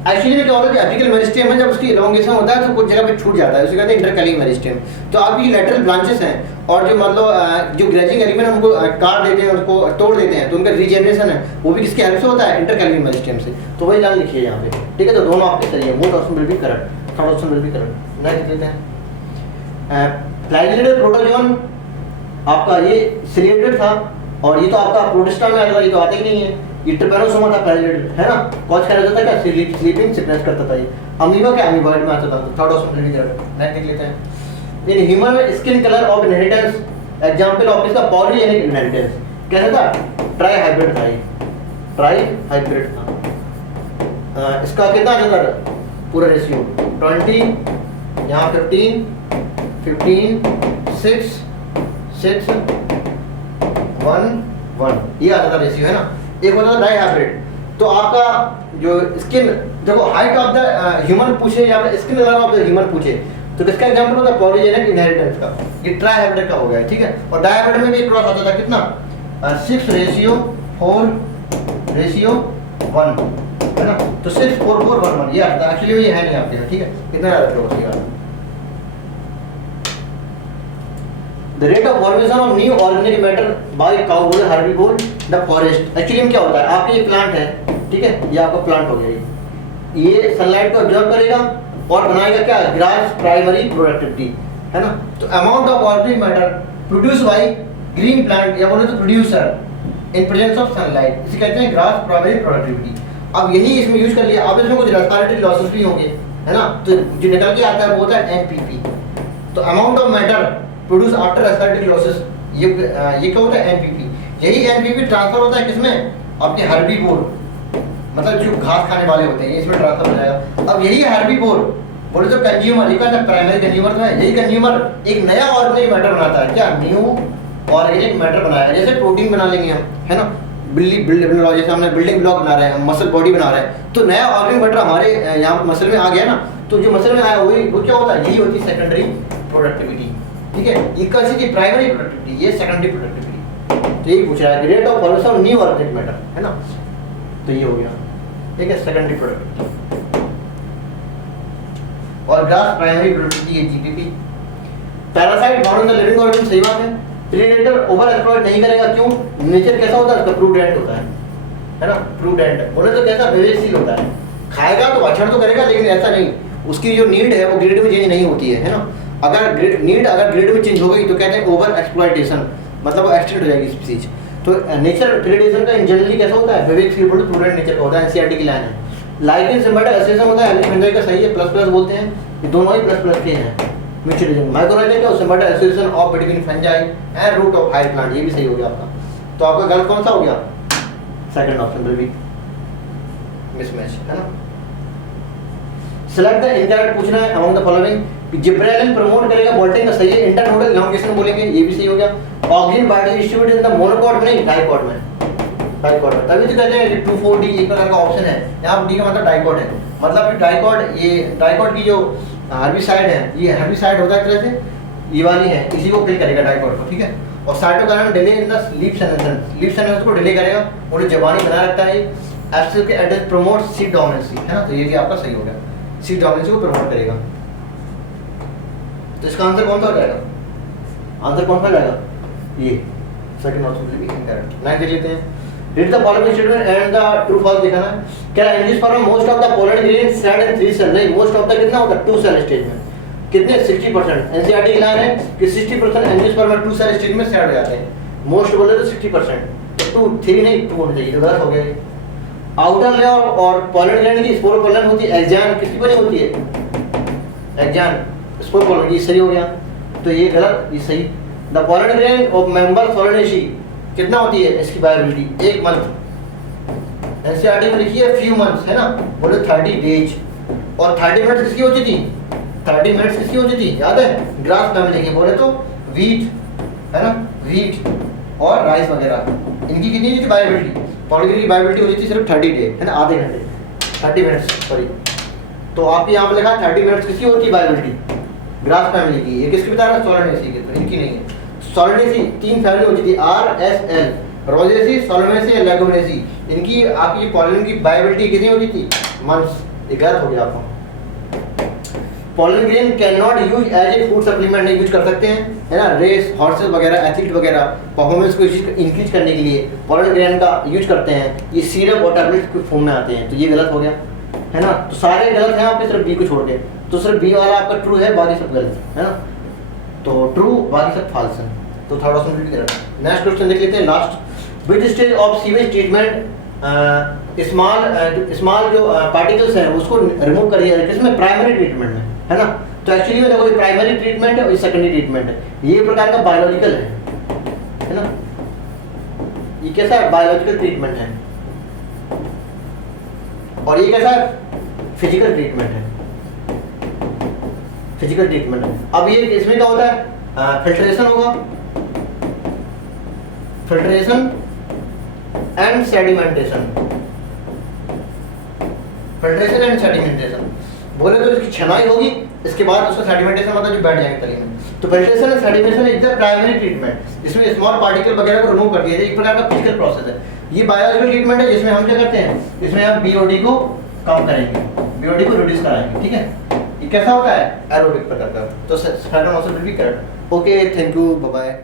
एक्चुअली में क्या होता है कि एपिकल मेरिस्टेम है, जब उसकी इलोंगेशन होता है तो कुछ जगह पे छूट जाता है, उसे कहते हैं इंटरकैलरी मेरिस्टेम। तो आपकी जो लेटरल ब्रांचेस हैं और जो मतलब जो ग्रेजिंग एलिमेंट उनको काट देते हैं, उसको तोड़ देते हैं, तो उनका रीजनरेशन है वो भी किसके हेल्प से होता है, इंटरकैलरी मेरिस्टेम से। तो वही लाइन लिखिए यहाँ पे, ठीक है। तो दोनों आपके सही है, most option will be correct, third option will be correct. Next देखते हैं, फ्लैजिलेटेड प्रोटोजोन आपका ये सिलेटेड था और ये तो आपका प्रोटिस्टा में आएगा, ये तो आते ही नहीं है। ये ट्रिपैनोसोमा था फ्लैजिलेटेड, है ना, कॉज क्या रहता था, क्या स्लीपिंग सिकनेस करता था। ये अमीबा क्या अमीबॉइड में आता था, तो third option will be correct. Next देख लेते हैं, इन ह्यूमन में skin colour of inheritance, example of इसका पॉलीजेनिक इनहेरिटेंस कैसा था, ट्राई हाइब्रिड था, ट्राई हाइब्रिड था। इसका कितना आता था पूरा रेशियो, 20, यहाँ 15, 6, 1, 1, ये आता था रेशियो, है ना। एक होता था डाई हाइब्रिड, तो आपका जो स्किन देखो हाइट ऑफ द ह्यूमन पूछे या फिर skin colour of the human पूछे, तो किसका एग्जांपल होता है, पॉलीजेनिक इनहेरिटेंस का। ये ट्राई हाइब्रिड का हो गया, ठीक है। और डाई हाइब्रिड में भी क्रॉस आता था, कितना, 6:4:1, है ना, तो 6:4:1 ये आता था। एक्चुअली ये है नहीं आपके, ठीक है, कितना याद रखो उसका। The rate of formation of new organic matter by cow herbivore the forest. Actually में क्या होता है, आपके ये प्लांट है, ठीक है, ये आपका प्लांट हो गया, ये सनलाइट को ऑब्जर्व करेगा और बनाएगा क्या, ग्रास प्राइमरी प्रोडक्टिविटी, है ना। तो amount of organic matter produce by green plant या बोले तो producer in presence of sunlight, इसे कहते हैं ग्रास प्राइमरी प्रोडक्टिविटी। अब यही इसमें यूज कर लिया, अब इसमें कुछ रेस्पिरेटरी लॉसेस भी होंगे, है ना, तो जो निकल के आता है वो होता है एनपीपी। तो amount of matter produce after respiratory losses, ये क्या होता है, एनपीपी। यही एनपीपी ट्रांसफर होता है किसमें, आपके हर्बीवोर, मतलब जो घास खाने वाले होते हैं, इसमें ट्रांसफर हो जाएगा। अब यही हर्बीवोर बोले तो कंज्यूमर, ये क्या प्राइमरी कंज्यूमर तो है, यही कंज्यूमर एक नया ऑर्गेनिक मैटर बनाता है, क्या, न्यू ऑर्गेनिक मैटर बनाया। जैसे प्रोटीन बना लेंगे हम, है ना, जैसे हमने बिल्डिंग ब्लॉक बना रहे हैं, मसल बॉडी बना रहे हैं, तो नया ऑर्गेनिक मैटर हमारे यहाँ मसल में आ गया ना, तो जो मसल में आया वही वो क्या होता है, यही होती है सेकेंडरी प्रोडक्टिविटी, ठीक है। ये कैसी थी, प्राइमरी प्रोडक्टिविटी, ये सेकेंडरी प्रोडक्टिविटी। तो यही पूछ रहा है, rate of formation of new organic matter, है ना, तो ये हो गया, ठीक है, सेकेंडरी प्रोडक्टिविटी। और ग्रास प्राइमरी प्रोडक्टिविटी, ये GPP. Parasite found in the living organism, सही बात है। प्रेडेटर ओवर एक्सप्लॉइट नहीं करेगा, क्यों, नेचर कैसा होता है उसका, प्रूडेंट होता है ना, प्रूडेंट बोले तो कैसा, विवेकशील होता है, खाएगा तो भक्षण तो करेगा, लेकिन ऐसा नहीं, उसकी जो नीड है वो ग्रेड में चेंज नहीं होती है ना। अगर नीड ग्रेड में चेंज हो गई तो कहते हैं ओवर एक्सप्लॉइटेशन, मतलब वो एक्सटेंड हो जाएगी स्पीसीज। तो नेचर ग्रेडेशन का इन जनरली कैसा होता है, विवेक फील्ड प्रूडेंट नेचर का होता है, एनसीईआरटी की लाइन है। लाइकेन सिम्बायोटिक एसोसिएशन होता है, एलिस फंजाई का सही है, प्लस प्लस बोलते हैं, ये दोनों ही प्लस प्लस के हैं। म्यूचुअलिज्म माइक्रोराइजा क्या, symbiotic association of between fungi and root of higher plant, ये भी सही हो गया आपका। तो आपका गलत कौन सा हो गया, second option will B mismatch, है ना। सेलेक्ट द इनकरेक्ट पूछना है among the following. Gibberellin promote करेगा बोल्टिंग का सही है, इंटरनोडल इलॉन्गेशन बोलेंगे, ये भी सही हो गया। Oxygen biology distributed in the monocot में नहीं, डाइकॉट में, डाइकॉट में। तभी तो कहते हैं 2,4-D एक प्रकार का ऑप्शन है, यहाँ डी का मतलब डाइकॉट है, मतलब डाइकॉट, ये डाइकॉट की जो हर्बिसाइड है, ये हर्बिसाइड होता है एक तरह से, ये वाली है, इसी को किल करेगा डाइकॉट को, ठीक है। और cytokinesis delay in the leaf senescence को डिले करेगा, वो जवानी बना रखता है। एब्सिस के एडेस प्रमोट सीड डोमिनेंसी, है ना, तो ये भी आपका सही हो गया, सीड डोमिनेंसी को प्रमोट करेगा। तो इसका आंसर कौन सा हो जाएगा, आंसर कौन सा हो जाएगा, ये second option will be incorrect. Next देख लेते हैं, read the following statement and the true false दिखाना है। क्या NGO form most of the pollen grain shed in 3 cell, नहीं, मोस्ट ऑफ द कितना होता है 2 सेल स्टेज में, कितने 60%। एनसीईआरटी की लाइन है कि 60% एनजीओ फॉर्म 2 सेल स्टेज में सेड हो जाते हैं, मोस्ट बोले तो 60%, तो 2 3 नहीं 2 होना चाहिए, गलत हो गया। आउटर लेयर और पोलन ग्लैंड की स्पोरोपोलन होती है, एक्सैन किसकी बनी होती है, एक्सैन स्पोरोपोलन, ये सही हो गया, तो ये गलत, ये सही। The pollen gland of member Solanaceae कितना होती है इसकी वायबिलिटी, 1 मंथ। एनसीईआरटी में लिखी है फ्यू मंथ्स, है ना, बोले 30 डेज। और 30 मिनट्स किसकी होती थी, 30 मिनट्स किसकी होती थी, याद है, ग्रास फैमिली की, बोले तो वीट, है ना, वीट और राइस वगैरह, इनकी कितनी थी वायबिलिटी, पॉलीग्रेन की वायबिलिटी होती थी सिर्फ 30 डे, है ना, आधे घंटे, 30 मिनट्स सॉरी। तो आपके यहाँ पे लिखा 30 मिनट्स किसकी होती है वायबिलिटी, ग्रास फैमिली की। ये किसकी बता रहा है, सोलानेसी की, तो इनकी नहीं है। सोलानेसी 3 फैमिली होती थी, RSL, रोजेसी, सोलानेसी या लेगुमिनेसी, इनकी आपकी पॉलन की वायबिलिटी कितनी होती थी, मंथ्स, ये गलत हो गया आपको। Pollen grain can not use as a food supplement, नहीं यूज कर सकते हैं, है ना, रेस हॉर्सेस वगैरह, एथलीट वगैरह परफॉर्मेंस को इंक्रीज करने के लिए पोलन ग्रेन का यूज करते हैं, ये सिरप और टैबलेट के फॉर्म में आते हैं, तो ये गलत हो गया, है ना। तो सारे गलत हैं आपके, सिर्फ बी को छोड़ के, तो सिर्फ बी वाला आपका ट्रू है, बाकी सब गलत है ना, तो ट्रू बाकी सब फॉल्स है, तो थर्ड ऑप्शन भी गलत है। नेक्स्ट क्वेश्चन देख लेते हैं last, which stage of sewage treatment small जो पार्टिकल्स हैं उसको रिमूव कर दिया जाए, किसमें, प्राइमरी ट्रीटमेंट में, है ना। तो एक्चुअली में देखो ये प्राइमरी ट्रीटमेंट है और ये सेकेंडरी ट्रीटमेंट है, ये प्रकार का बायोलॉजिकल है ना, ये कैसा है, बायोलॉजिकल ट्रीटमेंट है, और ये कैसा है, फिजिकल ट्रीटमेंट है, फिजिकल ट्रीटमेंट है। अब ये इसमें क्या होता है, फिल्ट्रेशन होगा, filtration and sedimentation, filtration and sedimentation बोले तो इसकी छनाई होगी, इसके बाद उसका सेडिमेंटेशन मतलब जो बैठ जाएंगे तली में। तो filtration and sedimentation is the primary treatment, जिसमें स्मॉल पार्टिकल वगैरह को रिमूव कर दिया जाए, एक प्रकार का फिजिकल प्रोसेस है। ये बायोलॉजिकल ट्रीटमेंट है, जिसमें हम क्या करते हैं, इसमें हम बीओडी को कम करेंगे, बीओडी को रिड्यूस कराएंगे, ठीक है। ये कैसा होता है, एरोबिक प्रकार का, तो second option will be correct. Okay, thank you, bye bye.